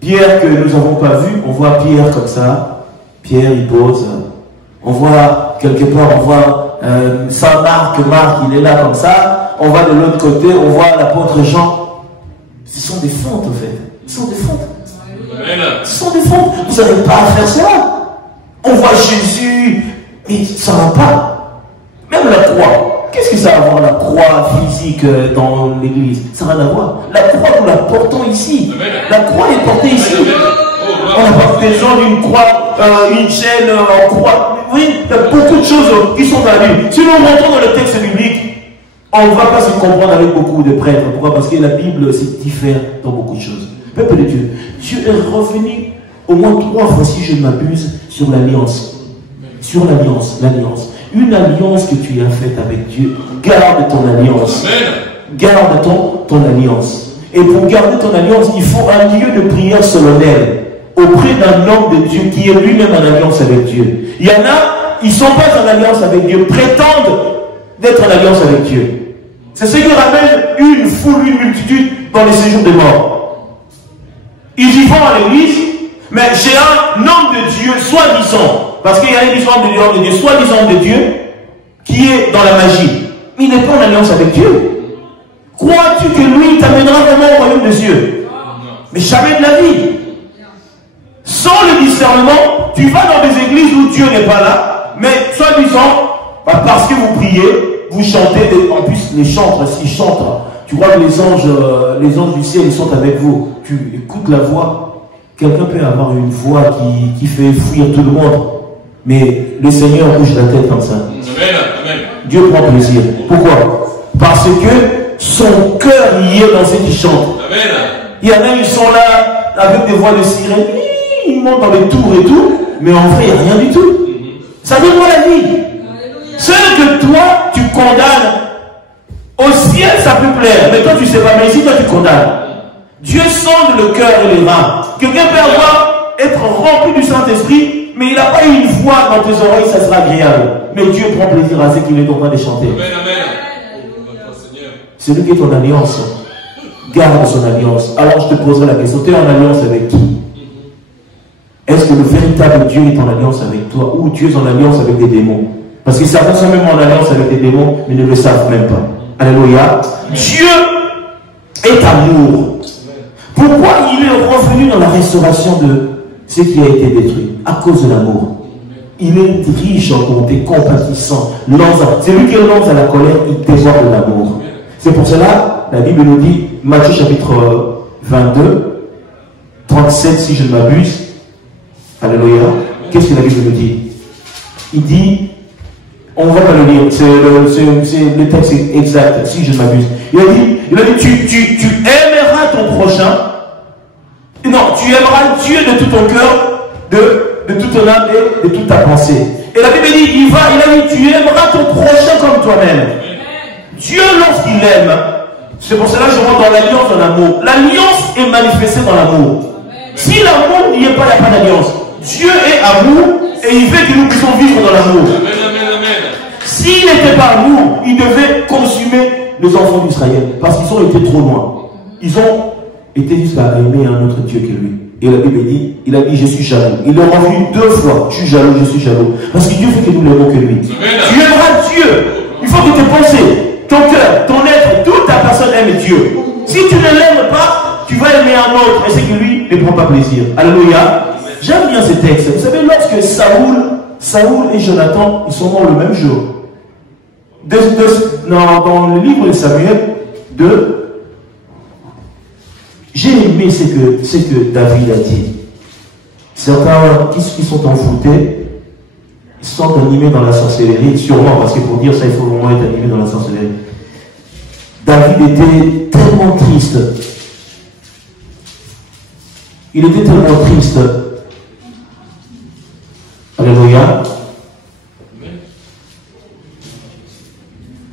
Pierre que nous n'avons pas vu, on voit Pierre comme ça, Pierre il pose, on voit quelque part, on voit Saint Marc, il est là comme ça, on va de l'autre côté, on voit l'apôtre Jean. Ce sont des fontes en fait, ce sont des fontes. Ce sont des fontes, vous n'avez pas à faire cela. On voit Jésus, mais ça ne va pas. Même la croix, qu'est-ce que ça a à voir la croix physique dans l'église? Ça n'a rien à voir. La croix, nous la portons ici. La croix est portée ici. On n'a pas besoin d'une croix, une chaîne en croix. Oui, il y a beaucoup de choses qui sont dans la Bible. Si nous rentrons dans le texte biblique, on ne va pas se comprendre avec beaucoup de prêtres. Pourquoi? Parce que la Bible c'est diffère dans beaucoup de choses. Peuple de Dieu, Dieu est revenu au moins 3 fois, si je ne m'abuse, sur l'alliance. Sur l'alliance, l'alliance. Une alliance que tu as faite avec Dieu, garde ton alliance. Garde ton alliance. Et pour garder ton alliance, il faut un lieu de prière solennelle auprès d'un homme de Dieu qui est lui-même en alliance avec Dieu. Il y en a, ils ne sont pas en alliance avec Dieu, prétendent d'être en alliance avec Dieu. C'est ce qui ramène une foule, une multitude dans les séjours des morts. Ils y vont à l'église, mais j'ai un homme de Dieu, soi-disant, parce qu'il y a une histoire de l'homme de Dieu, soi-disant de Dieu, qui est dans la magie. Mais il n'est pas en alliance avec Dieu. Crois-tu que lui t'amènera vraiment au royaume des cieux? Mais jamais de la vie. Sans le discernement, tu vas dans des églises où Dieu n'est pas là, mais soi-disant, parce que vous priez, vous chantez, en plus les chantres, s'ils chantent, tu vois que les anges du ciel, ils sont avec vous. Tu écoutes la voix. Quelqu'un peut avoir une voix qui fait fuir tout le monde, mais le Seigneur bouge la tête comme ça. Amen. Dieu prend plaisir. Pourquoi? Parce que son cœur y est dans ce qui chantent. Il y en a, ils sont là avec des voix de sirène, ils montent dans les tours et tout, mais en vrai, il n'y a rien du tout. Ça donne pas la vie. Ce que toi, tu condamnes, au ciel, ça peut plaire, mais toi, tu ne sais pas, mais ici, toi, tu condamnes. Dieu sonde le cœur et les reins. Quelqu'un peut être rempli du Saint-Esprit, mais il n'a pas une voix dans tes oreilles, ça sera agréable. Mais Dieu prend plaisir à ce qu'il est en train de chanter. Celui qui est en alliance, garde son alliance. Alors je te poserai la question, tu es en alliance avec qui? Est-ce que le véritable Dieu est en alliance avec toi ou Dieu est en alliance avec des démons? Parce qu'ils savent même en alliance avec des démons, mais ne le savent même pas. Alléluia. Dieu est amour. Pourquoi il est revenu dans la restauration de ce qui a été détruit? À cause de l'amour. Il est riche en bonté, compatissant. C'est lui qui est lance à la colère, il déborde de l'amour. C'est pour cela, la Bible nous dit, Matthieu chapitre 22, 37 si je ne m'abuse. Alléluia. Qu'est-ce que la Bible nous dit? Il dit, on ne va pas le lire, c'est le texte exact, si je ne m'abuse. Il a dit, tu aimeras ton prochain. Non, tu aimeras Dieu de tout ton cœur, de toute ton âme et de toute ta pensée. Et la Bible dit, il a dit, tu aimeras ton prochain comme toi-même. Dieu, lorsqu'il aime, c'est pour cela que je rentre dans l'alliance de l'amour. L'alliance est manifestée dans l'amour. Si l'amour n'y est pas, il n'y a pas d'alliance. Dieu est amour et il veut que nous puissions vivre dans l'amour. S'il n'était pas amour, il devait consumer les enfants d'Israël parce qu'ils ont été trop loin. Ils ont été jusqu'à aimer un autre Dieu que lui. Et la Bible dit, il a dit, je suis jaloux. Il leur a revenu 2 fois, je suis jaloux, je suis jaloux. Parce que Dieu fait que nous l'aimons que lui. Tu aimeras Dieu. Il faut que tes pensées, ton cœur, ton être, toute ta personne aime Dieu. Si tu ne l'aimes pas, tu vas aimer un autre et c'est que lui ne prend pas plaisir. Alléluia. J'aime bien ces textes. Vous savez, lorsque Saoul et Jonathan, ils sont morts le même jour. Dans le livre de Samuel 2, j'ai aimé ce que David a dit. Certains qui sont envoûtés, ils sont animés dans la sorcellerie, sûrement parce que pour dire ça, il faut vraiment être animé dans la sorcellerie. David était tellement triste. Il était tellement triste. Alléluia.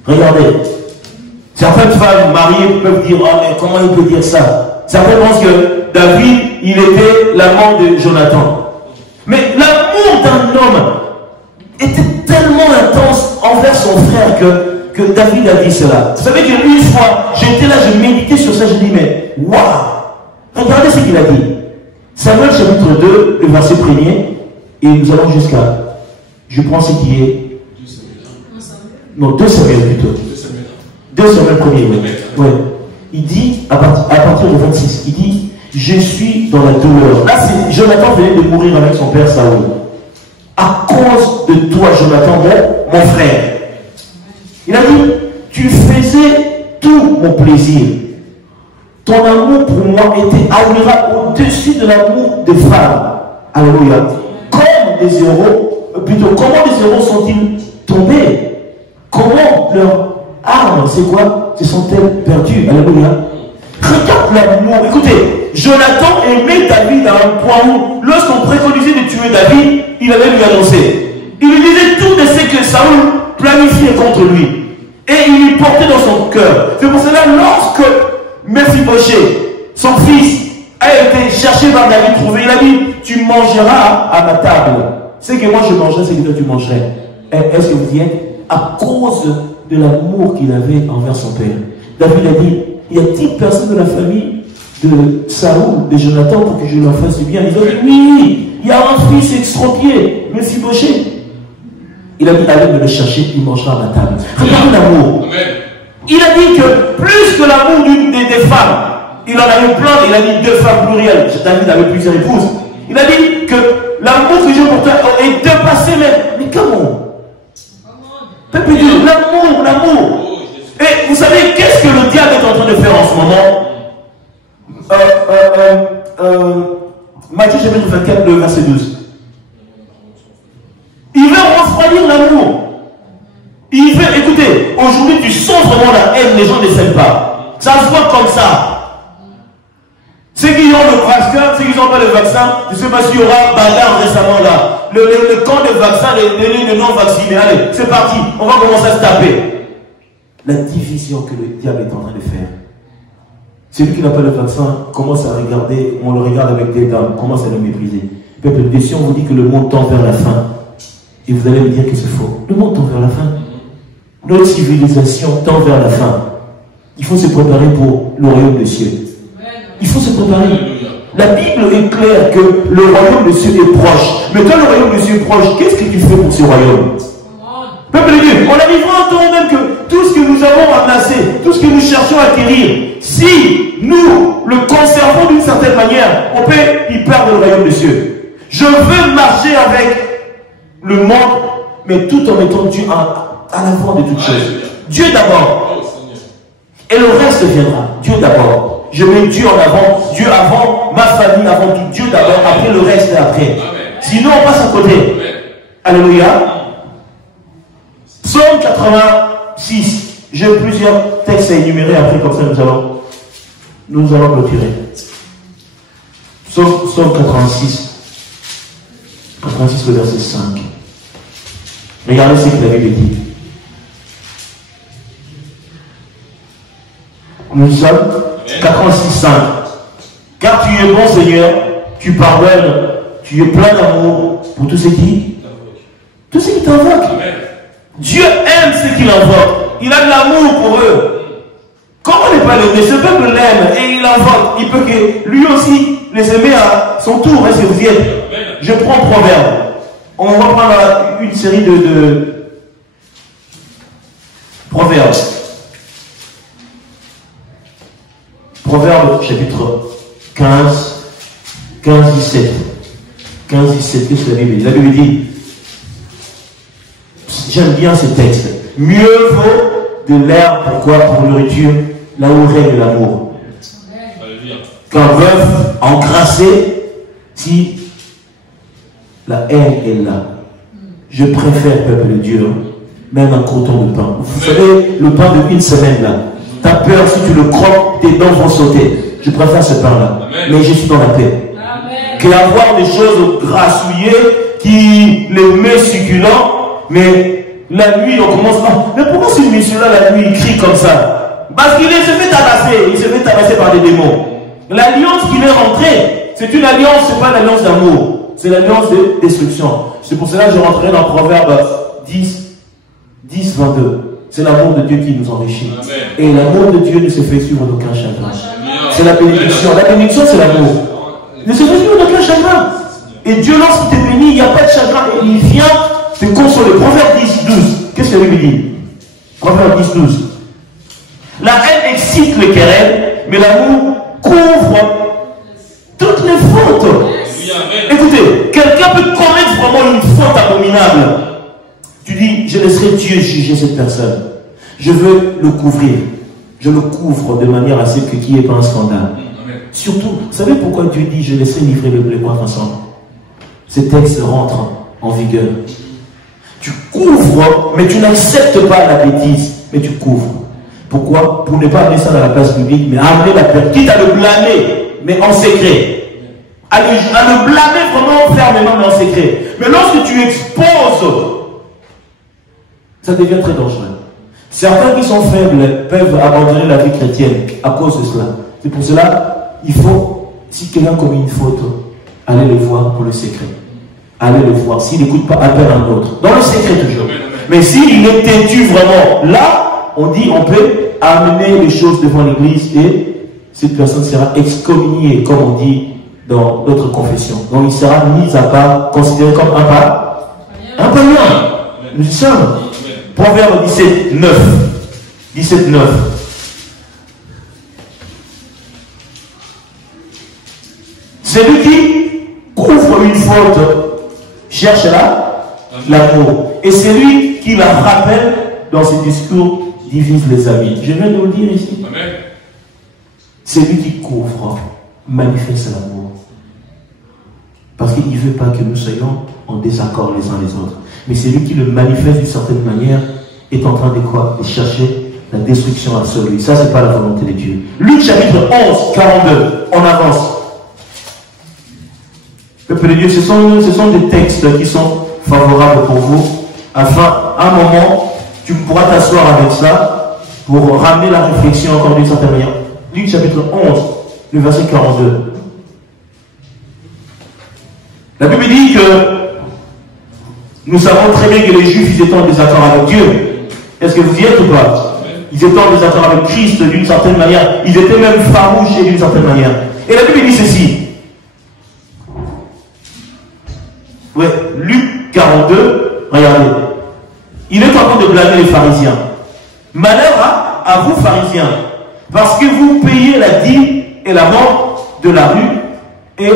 Regardez. Certains femmes mariées peuvent dire, oh, mais comment il peut dire ça? Certains pensent que David, il était l'amant de Jonathan. Mais l'amour d'un homme était tellement intense envers son frère que David a dit cela. Vous savez qu'une fois, j'étais là, je méditais sur ça, je dis, mais waouh! Regardez ce qu'il a dit. Samuel chapitre 2, le verset 1er, et nous allons jusqu'à, je pense ce qui est, non, 2 Samuel plutôt. 2 Samuel 1er, oui. Ouais. Il dit, à partir de 26, il dit, je suis dans la douleur. Là, Jonathan venait de mourir avec son père Saoul. À cause de toi, Jonathan, mon frère. Il a dit, tu faisais tout mon plaisir. Ton amour pour moi était au-dessus de l'amour des femmes. Alléluia. Comme des héros, plutôt, comment les héros sont-ils tombés? Comment leurs armes, c'est quoi? Se sont-elles perdues? Alléluia. Regarde l'amour. Écoutez, Jonathan aimait David à un point où, lorsqu'on préconisait de tuer David, il allait lui annoncer. Il lui disait tout de ce que Saoul planifiait contre lui. Et il lui portait dans son cœur. C'est pour cela, lorsque Mephibosheth, son fils, a été cherché par David, trouvé, il a dit, tu mangeras à ma table. Ce que moi je mangerai, c'est que toi tu mangerais. Est-ce que vous y êtes? À cause de l'amour qu'il avait envers son père. David a dit, y a-t-il personne de la famille de Saoul, de Jonathan, pour que je leur fasse du bien? Ils ont dit, oui, il y a un fils extropié, Mephibosheth. Il a dit, allez me le chercher, il mangera à ma table. Regardez l'amour. Il a dit que plus que l'amour des femmes, il en a eu plein, il a dit 2 femmes plurielles. David avait plusieurs épouses. Il a dit que l'amour que j'ai pour toi est dépassé même. Mais comment? Peuple Dieu, l'amour. Et vous savez, qu'est-ce que le diable est en train de faire en ce moment? Matthieu chapitre 24, le verset 12. Il veut refroidir l'amour. Il veut, écoutez, aujourd'hui tu sens vraiment la haine, les gens ne s'aiment pas. Ça se voit comme ça. Ceux qui ont le vaccin, ceux qui n'ont pas le vaccin, je ne sais pas s'il y aura bagarre récemment là. Le camp de vaccins, les non-vaccinés, allez, c'est parti, on va commencer à se taper. La division que le diable est en train de faire. Celui qui n'a pas le vaccin commence à regarder, on le regarde avec des dents, commence à le mépriser. Peuple, si on vous dit que le monde tend vers la fin, et vous allez me dire que c'est faux. Le monde tend vers la fin. Notre civilisation tend vers la fin. Il faut se préparer pour le royaume des cieux. Il faut se préparer. La Bible est claire que le royaume des cieux est proche. Mais quand le royaume des cieux est proche, qu'est-ce que tu fais pour ce royaume? Peuple de Dieu, on arrivera à temps même que tout ce que nous avons amassé, tout ce que nous cherchons à acquérir, si nous le conservons d'une certaine manière, on peut y perdre le royaume des cieux. Je veux marcher avec le monde, mais tout en mettant Dieu à l'avant de toutes choses. Dieu d'abord. Et le reste viendra. Dieu d'abord. Je mets Dieu en avant, Dieu avant, ma famille avant tout, Dieu d'abord, après le reste et après. Sinon, on passe à côté. Alléluia. Psaume 86. J'ai plusieurs textes à énumérer, après comme ça nous allons clôturer. Psaume 86. 86, le verset 5. Regardez ce que la Bible dit. Nous sommes 86.5. Car tu es bon, Seigneur, tu pardonnes, tu es plein d'amour pour tous ceux qui t'invoquent. Dieu aime ceux qui l'invoquent. Il a de l'amour pour eux. Comment ne pas l'aimer? Ce peuple l'aime et il l'invoque. Il peut que lui aussi les aimer à son tour. Est-ce que vous y êtes? Je prends Proverbe. On va prendre une série de Proverbes. Proverbe chapitre 15, 17. 15-17, qu'est-ce que la Bible dit? La Bible dit, j'aime bien ce texte, mieux vaut de l'herbe, pourquoi? Pour nourriture, là où règne l'amour. Qu'un bœuf encrassé, si la haine est là. Je préfère, peuple de Dieu, même un croton de pain. Vous savez, le pain de une semaine là, t'as peur, si tu le croques, tes dents vont sauter. Je préfère ce pain-là. Mais je suis dans la paix. Qu'avoir des choses grassouillées qui les met succulents, mais la nuit on commence à... Mais pourquoi ce monsieur-là, la nuit, il crie comme ça? Parce qu'il se fait tabasser. Il se fait tabasser par des démons. L'alliance qu'il est rentré, c'est une alliance, c'est pas une alliance d'amour. C'est l'alliance de destruction. C'est pour cela que je rentrerai dans Proverbe 10, 22. C'est l'amour de Dieu qui nous enrichit. Amen. Et l'amour de Dieu ne se fait suivre d'aucun chagrin. C'est la bénédiction. La bénédiction, c'est l'amour. Ne se fait suivre d'aucun chagrin. Et Dieu, lorsqu'il te bénit, il n'y a pas de chagrin. Et il vient te consoler. Proverbe 10, 12. Qu'est-ce que lui dit? Proverbe 10, 12. La haine excite les querelles, mais l'amour couvre toutes les fautes. Écoutez, quelqu'un peut commettre vraiment une faute abominable. Tu dis, je laisserai Dieu juger cette personne. Je veux le couvrir. Je le couvre de manière à ce qu'il n'y ait pas un scandale. Surtout, vous savez pourquoi Dieu dit, je laisserai livrer les points ensemble? Ces textes rentrent en vigueur. Tu couvres, mais tu n'acceptes pas la bêtise, mais tu couvres. Pourquoi? Pour ne pas amener ça dans la place publique, mais amener la personne, quitte à le blâmer, mais en secret. À le blâmer vraiment fermement, mais en secret. Mais lorsque tu exposes, ça devient très dangereux. Certains qui sont faibles peuvent abandonner la vie chrétienne à cause de cela. C'est pour cela, il faut, si quelqu'un commet une faute, allez le voir pour le secret. Allez le voir. S'il n'écoute pas, appelle un autre. Dans le secret toujours. Mais s'il est têtu vraiment, là, on dit, on peut amener les choses devant l'église et cette personne sera excommuniée, comme on dit dans notre confession. Donc il sera mis à part, considéré comme un païen. Nous sommes. Proverbe 17, 9. 17, 9. Celui qui couvre une faute cherche l'amour. Et celui qui la rappelle dans ses discours divise les amis. Je viens de vous le dire ici. Amen. Celui qui couvre manifeste l'amour. Parce qu'il ne veut pas que nous soyons en désaccord les uns les autres. Mais celui qui le manifeste d'une certaine manière est en train de quoi? De chercher la destruction absolue. Ça, c'est pas la volonté de Dieu. Luc chapitre 11, 42. On avance. Peuple de Dieu, ce sont des textes qui sont favorables pour vous. Afin, à un moment, tu pourras t'asseoir avec ça pour ramener la réflexion encore d'une certaine manière. Luc chapitre 11, le verset 42. La Bible dit que nous savons très bien que les Juifs étaient en désaccord avec Dieu. Est-ce que vous y êtes ou pas? Ils étaient en désaccord avec Christ d'une certaine manière. Ils étaient même farouches d'une certaine manière. Et la Bible dit ceci. Ouais, Luc 42, regardez. Il est en train de blâmer les pharisiens. Malheur à vous pharisiens, parce que vous payez la dîme et la vente de la rue et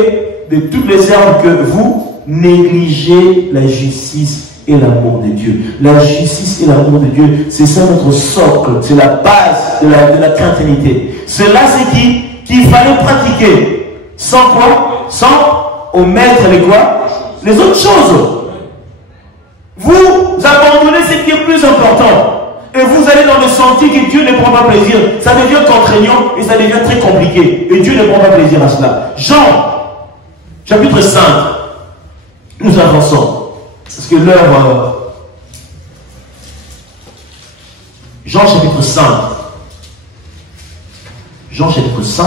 de toutes les herbes que vous négligez la justice et l'amour de Dieu. La justice et l'amour de Dieu, c'est ça notre socle, c'est la base de la chrétienté. Cela, c'est qu'il fallait pratiquer. Sans quoi? Sans omettre les quoi? Les autres choses. Vous abandonnez ce qui est plus important. Et vous allez dans le sentier que Dieu ne prend pas plaisir. Ça devient contraignant et ça devient très compliqué. Et Dieu ne prend pas plaisir à cela. Jean, chapitre 5. Nous avançons. Parce que l'heure... Jean chapitre 5. Jean chapitre 5.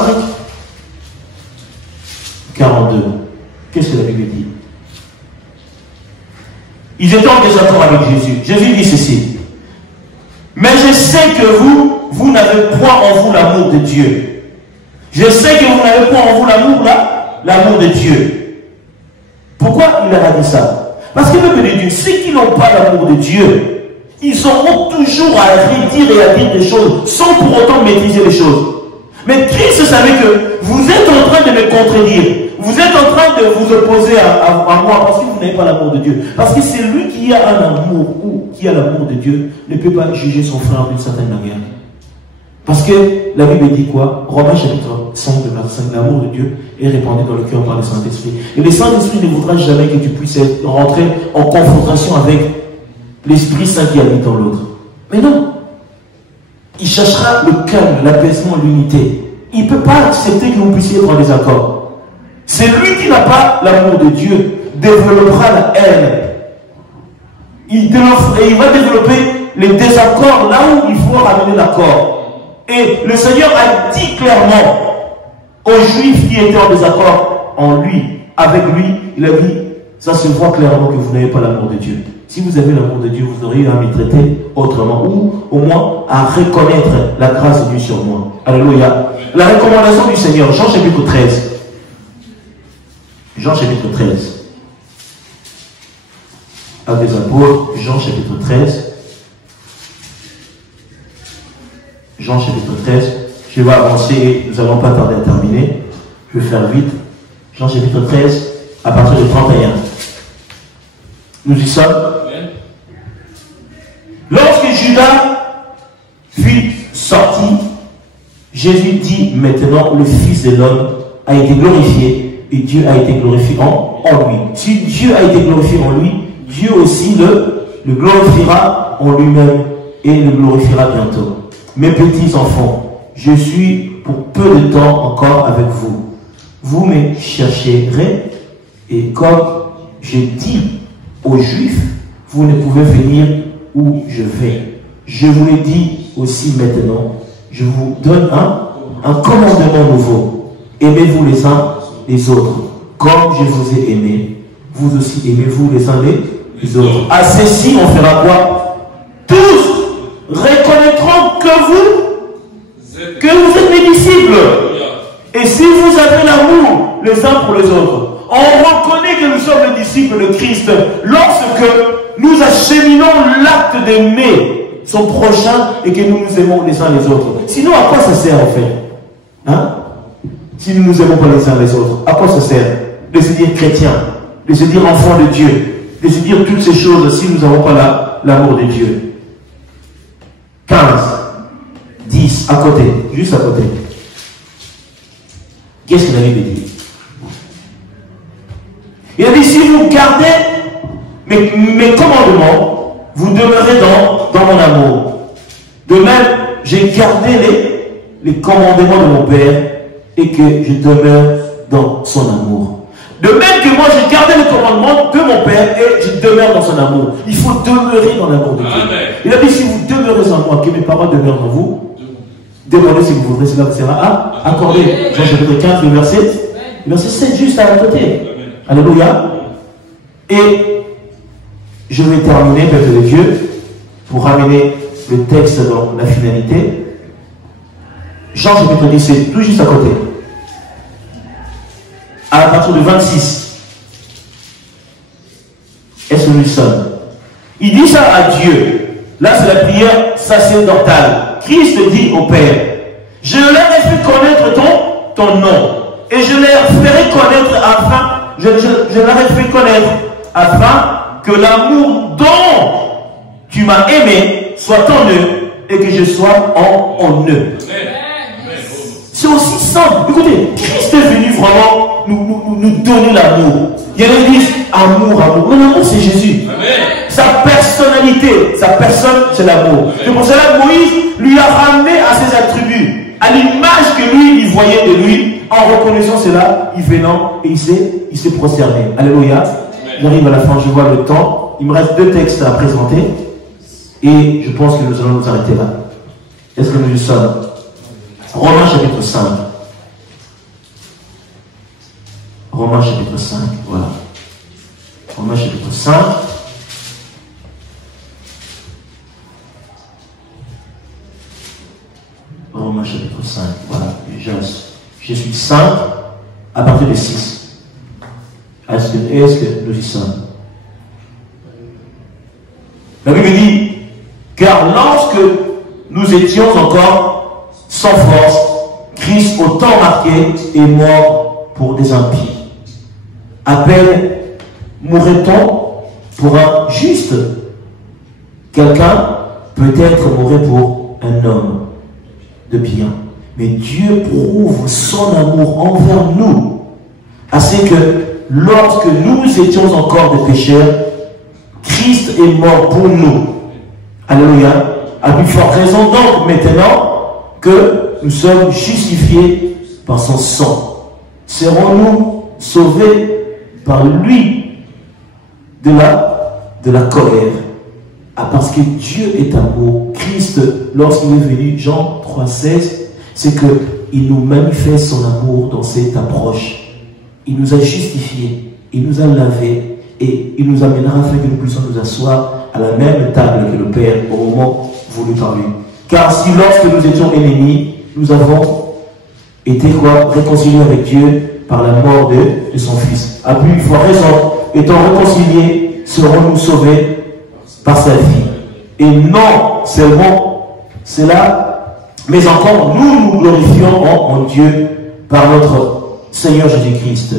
42. Qu'est-ce que la Bible dit? Ils étaient en désaccord avec Jésus. Jésus dit ceci. Mais je sais que vous n'avez point en vous l'amour de Dieu. Je sais que vous n'avez point en vous l'amour de Dieu. Pourquoi il a dit ça? Parce que peuple de Dieu, ceux qui n'ont pas l'amour de Dieu, ils auront toujours à redire et à dire des choses sans pour autant maîtriser les choses. Mais Christ savait que vous êtes en train de me contredire. Vous êtes en train de vous opposer à moi parce que vous n'avez pas l'amour de Dieu. Parce que c'est lui qui a un amour ou qui a l'amour de Dieu ne peut pas juger son frère d'une certaine manière. Parce que la Bible dit quoi? Romains chapitre 5, verset 5, l'amour de Dieu est répandu dans le cœur par le Saint-Esprit. Et le Saint-Esprit ne voudra jamais que tu puisses rentrer en confrontation avec l'Esprit Saint qui habite dans l'autre. Mais non. Il cherchera le calme, l'apaisement, l'unité. Il ne peut pas accepter que vous puissiez être en désaccord. C'est lui qui n'a pas l'amour de Dieu, développera la haine. Il va développer les désaccords là où il faut ramener l'accord. Et le Seigneur a dit clairement aux Juifs qui étaient en désaccord avec lui, il a dit, ça se voit clairement que vous n'avez pas l'amour de Dieu. Si vous avez l'amour de Dieu, vous auriez à me traiter autrement, ou au moins à reconnaître la grâce de Dieu sur moi. Alléluia. La recommandation du Seigneur, Jean chapitre 13. Jean chapitre 13. Actes des Apôtres, Jean chapitre 13. Jean chapitre 13. Je vais avancer et nous n'allons pas tarder à terminer. Je vais faire vite. Jean chapitre 13, à partir de 31. Nous y sommes. Lorsque Judas fut sorti, Jésus dit maintenant le Fils de l'homme a été glorifié et Dieu a été glorifié en lui. Si Dieu a été glorifié en lui, Dieu aussi le glorifiera en lui-même et le glorifiera bientôt. Mes petits enfants, je suis pour peu de temps encore avec vous. Vous me chercherez et comme je dis aux Juifs, vous ne pouvez venir où je vais. Je vous le dis aussi maintenant, je vous donne un commandement nouveau. Aimez-vous les uns les autres. Comme je vous ai aimé, vous aussi aimez-vous les uns les autres. À ceci, on fera quoi? Tous reconnaîtront que vous êtes mes disciples. Et si vous avez l'amour les uns pour les autres, on reconnaît que nous sommes les disciples de Christ lorsque nous acheminons l'acte d'aimer son prochain et que nous nous aimons les uns les autres. Sinon, à quoi ça sert en fait? Hein? Si nous ne nous aimons pas les uns les autres, à quoi ça sert? De se dire chrétien, de se dire enfant de Dieu, de se dire toutes ces choses si nous n'avons pas l'amour de Dieu. 15, 10, à côté, juste à côté. Qu'est-ce que la Bible dit? Il a dit, si vous gardez mes commandements, vous demeurez dans mon amour. De même, j'ai gardé les commandements de mon Père et que je demeure dans son amour. De même que moi, j'ai gardé les commandements de mon Père et je demeure dans son amour. Il faut demeurer dans l'amour de Dieu. Il a dit, si vous demeurez en moi, que mes paroles demeurent en vous, demandez si vous voudrez, cela vous sera accordé. Jean chapitre 15, le verset 7, juste à côté. Alléluia. Et je vais terminer, Père de Dieu, pour ramener le texte dans la finalité. Jean chapitre 17, tout juste à côté. À partir de 26. Est-ce que nous y sommes? Il dit ça à Dieu. Là, c'est la prière sacerdotale. Christ dit au Père, je leur ai fait connaître ton nom. Et je leur ferai connaître je leur ai fait connaître afin que l'amour dont tu m'as aimé soit en eux et que je sois en eux. C'est aussi simple. Écoutez, Christ est venu vraiment nous donner l'amour. Il y en a qui disent amour. Mais l'amour, c'est Jésus. Sa personnalité, sa personne, c'est l'amour. C'est pour cela que Moïse lui a ramené à ses attributs, à l'image que lui, il voyait de lui. En reconnaissant cela, il venant et il s'est prosterné. Alléluia. J'arrive à la fin, je vois le temps. Il me reste 2 textes à présenter. Et je pense que nous allons nous arrêter là. Est-ce que nous y sommes? Romains chapitre 5. Romains chapitre 5. Voilà. Romains chapitre 5. Romains chapitre 5. Voilà. Je suis saint à partir de 6. Est-ce que nous y sommes? La Bible dit, car lorsque nous étions encore sans force, Christ au temps marqué est mort pour des impies. À peine mourrait-on pour un juste? Quelqu'un peut-être mourrait pour un homme de bien. Mais Dieu prouve son amour envers nous, assez que lorsque nous étions encore des pécheurs, Christ est mort pour nous. Alléluia. À plus forte raison donc maintenant que nous sommes justifiés par son sang. Serons-nous sauvés par lui de la colère? parce que Dieu est amour. Christ, lorsqu'il est venu, Jean 3,16, c'est qu'il nous manifeste son amour dans cette approche. Il nous a justifiés, il nous a lavés et il nous amènera afin que nous puissions nous asseoir à la même table que le Père au moment voulu par lui. Car si lorsque nous étions ennemis, nous avons été réconciliés avec Dieu par la mort de son Fils. À plus forte raison, étant réconciliés, serons-nous sauvés par sa vie. Et non seulement cela, mais encore nous nous glorifions en Dieu par notre Seigneur Jésus-Christ,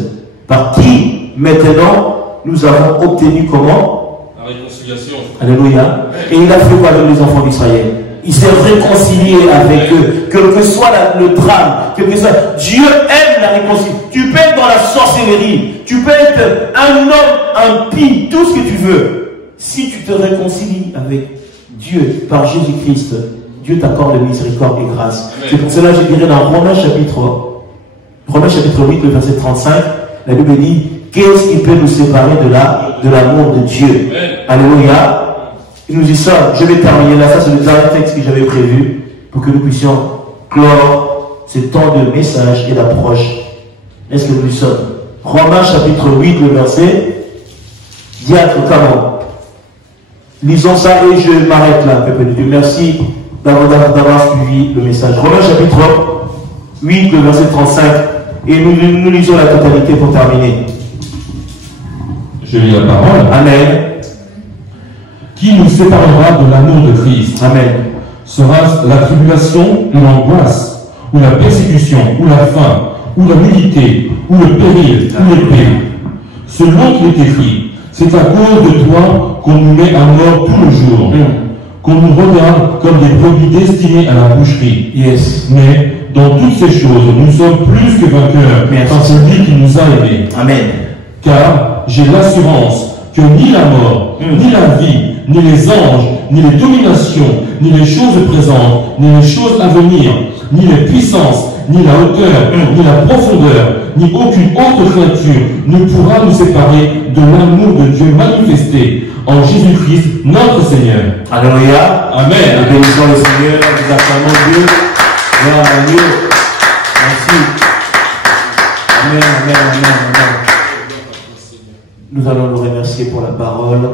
par qui maintenant nous avons obtenu comment? La réconciliation. Alléluia. Et il a fait quoi avec les enfants d'Israël? Il s'est réconcilié avec eux, quel que soit le drame, quel que soit. Dieu aime la réconciliation. Tu peux être dans la sorcellerie, tu peux être un homme impie, tout ce que tu veux. Si tu te réconcilies avec Dieu par Jésus-Christ, Dieu t'accorde miséricorde et grâce. C'est pour cela que je dirais dans Romains chapitre 8, le verset 35, la Bible dit, qu'est-ce qui peut nous séparer de l'amour de Dieu? Alléluia. Il nous dit ça, je vais terminer là, ça c'est le dernier texte que j'avais prévu pour que nous puissions clore ce temps de message et d'approche. Est-ce que nous sommes? Romains chapitre 8, le verset, diacre comment? Lisons ça et je m'arrête là, peuple de Dieu. Merci d'avoir suivi le message. Romains chapitre 8, le verset 35. Et nous lisons la totalité pour terminer. Je lis la parole. Amen. Qui nous séparera de l'amour de Christ? Amen. Sera-ce la tribulation ou l'angoisse, ou la persécution, ou la faim, ou la nudité, ou le péril, ou l'épée? Selon qu'il est écrit, c'est à cause de toi qu'on nous met à mort tout le jour, qu'on nous regarde comme des brebis destinées à la boucherie. Yes. Mais dans toutes ces choses, nous sommes plus que vainqueurs par celui qui nous a aimés. Amen. Car j'ai l'assurance que ni la mort, ni la vie, ni les anges, ni les dominations, ni les choses présentes, ni les choses à venir, ni les puissances, ni la hauteur, ni la profondeur, ni aucune autre créature ne pourra nous séparer de l'amour de Dieu manifesté en Jésus-Christ, notre Seigneur. Alléluia. Amen. Nous bénissons le Seigneur, nous acclamons Dieu. Gloire à Dieu. Merci. Amen, amen, amen, amen. Nous allons nous remercier pour la parole.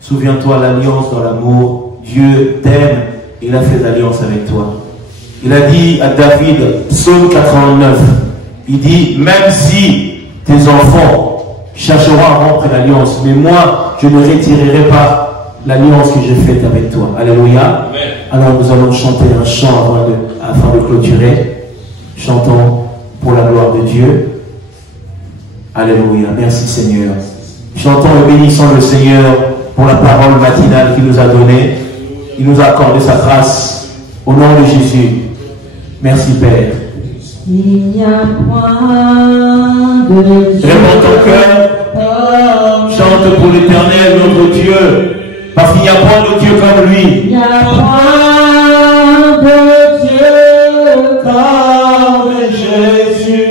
Souviens-toi l'alliance dans l'amour. Dieu t'aime, il a fait l'alliance avec toi. Il a dit à David, psaume 89, il dit, même si tes enfants chercheront à rompre l'alliance, mais moi, je ne retirerai pas l'alliance que j'ai faite avec toi. Alléluia. Amen. Alors nous allons chanter un chant afin de clôturer. Chantons pour la gloire de Dieu. Alléluia. Merci Seigneur. Chantons et bénissons le Seigneur pour la parole matinale qu'il nous a donnée. Il nous a accordé sa grâce au nom de Jésus. Merci Père. Il n'y a point de Dieu. Réponds ton cœur. Chante pour l'Éternel notre Dieu. Parce qu'il n'y a point de Dieu comme lui. Il n'y a point de Dieu comme Jésus.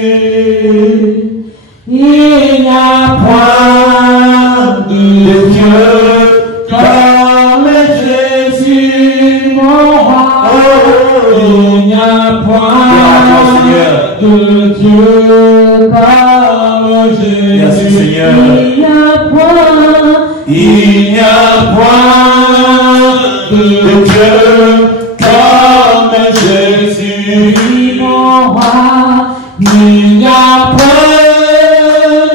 Il n'y a point de Dieu comme Jésus, mon roi. Il n'y a point de Dieu comme Jésus. Merci Seigneur. Il n'y a point de Dieu comme Jésus, mon roi. Il n'y a point de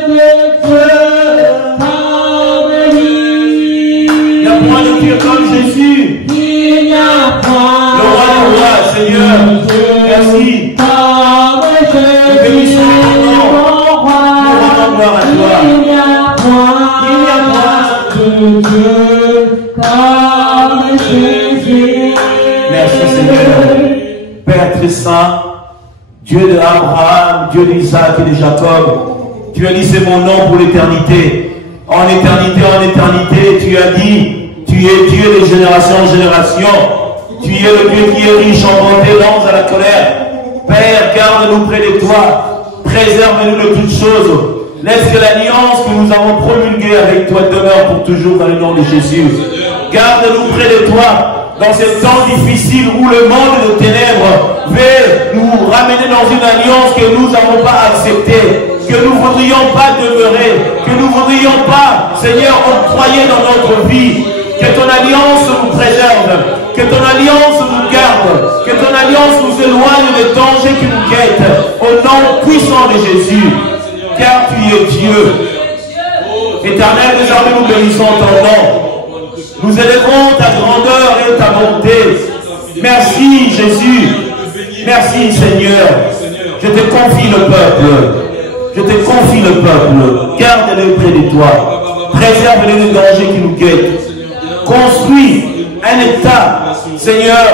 Dieu comme lui. Il n'y a point de Dieu comme Jésus. Il n'y a point le roi des rois, Seigneur. Merci. Comme Jésus, mon roi. Nous rendons gloire à toi. Il n'y a point de Dieu comme Jésus. Merci Seigneur. Père très saint, Dieu d'Abraham, Dieu d'Isaac et de Jacob, tu as dit c'est mon nom pour l'éternité. En éternité, tu as dit, tu es Dieu de génération en génération. Tu es le Dieu qui est riche en bonté, lent à la colère. Père, garde-nous près de toi. Préserve-nous de toutes choses. Laisse que l'alliance que nous avons promulguée avec toi demeure pour toujours dans le nom de Jésus. Garde-nous près de toi dans ces temps difficiles où le monde de ténèbres veut nous ramener dans une alliance que nous n'avons pas acceptée, que nous ne voudrions pas demeurer, que nous ne voudrions pas, Seigneur, octroyer dans notre vie. Que ton alliance nous préserve, que ton alliance nous garde, que ton alliance nous éloigne des dangers qui nous guettent, au nom puissant de Jésus, car tu es Dieu. Éternel, désormais nous bénissons ton nom. Nous élevons ta grandeur et ta bonté. Merci Jésus. Merci Seigneur. Je te confie le peuple. Je te confie le peuple. Garde-le près de toi. Préserve-le des dangers qui nous guettent. Construis un état, Seigneur,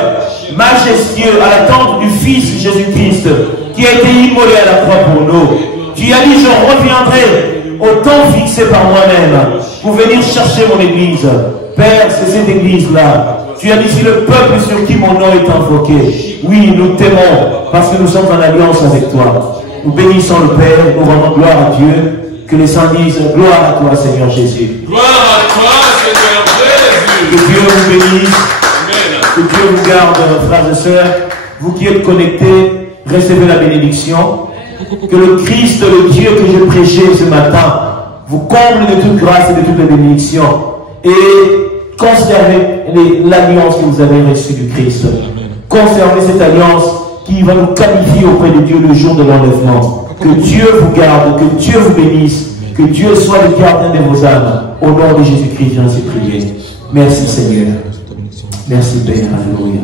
majestueux à l'attente du Fils Jésus-Christ qui a été immolé à la croix pour nous. Tu as dit, je reviendrai au temps fixé par moi-même pour venir chercher mon église. Père, c'est cette église-là. Tu as dit, si le peuple sur qui mon nom est invoqué, oui, nous t'aimons parce que nous sommes en alliance avec toi. Nous bénissons le Père, nous rendons gloire à Dieu. Que les saints disent, gloire à toi, Seigneur Jésus. Gloire à toi, Seigneur Jésus. Que Dieu vous bénisse. Amen. Que Dieu vous garde, frères et sœurs. Vous qui êtes connectés, recevez la bénédiction. Que le Christ, le Dieu que j'ai prêché ce matin, vous comble de toute grâce et de toute bénédiction. Et conservez l'alliance que vous avez reçue du Christ. Conservez cette alliance qui va nous qualifier auprès de Dieu le jour de l'enlèvement. Que Dieu vous garde, que Dieu vous bénisse, que Dieu soit le gardien de vos âmes. Au nom de Jésus-Christ, j'en suis prié. Merci Seigneur. Merci Père. Alléluia.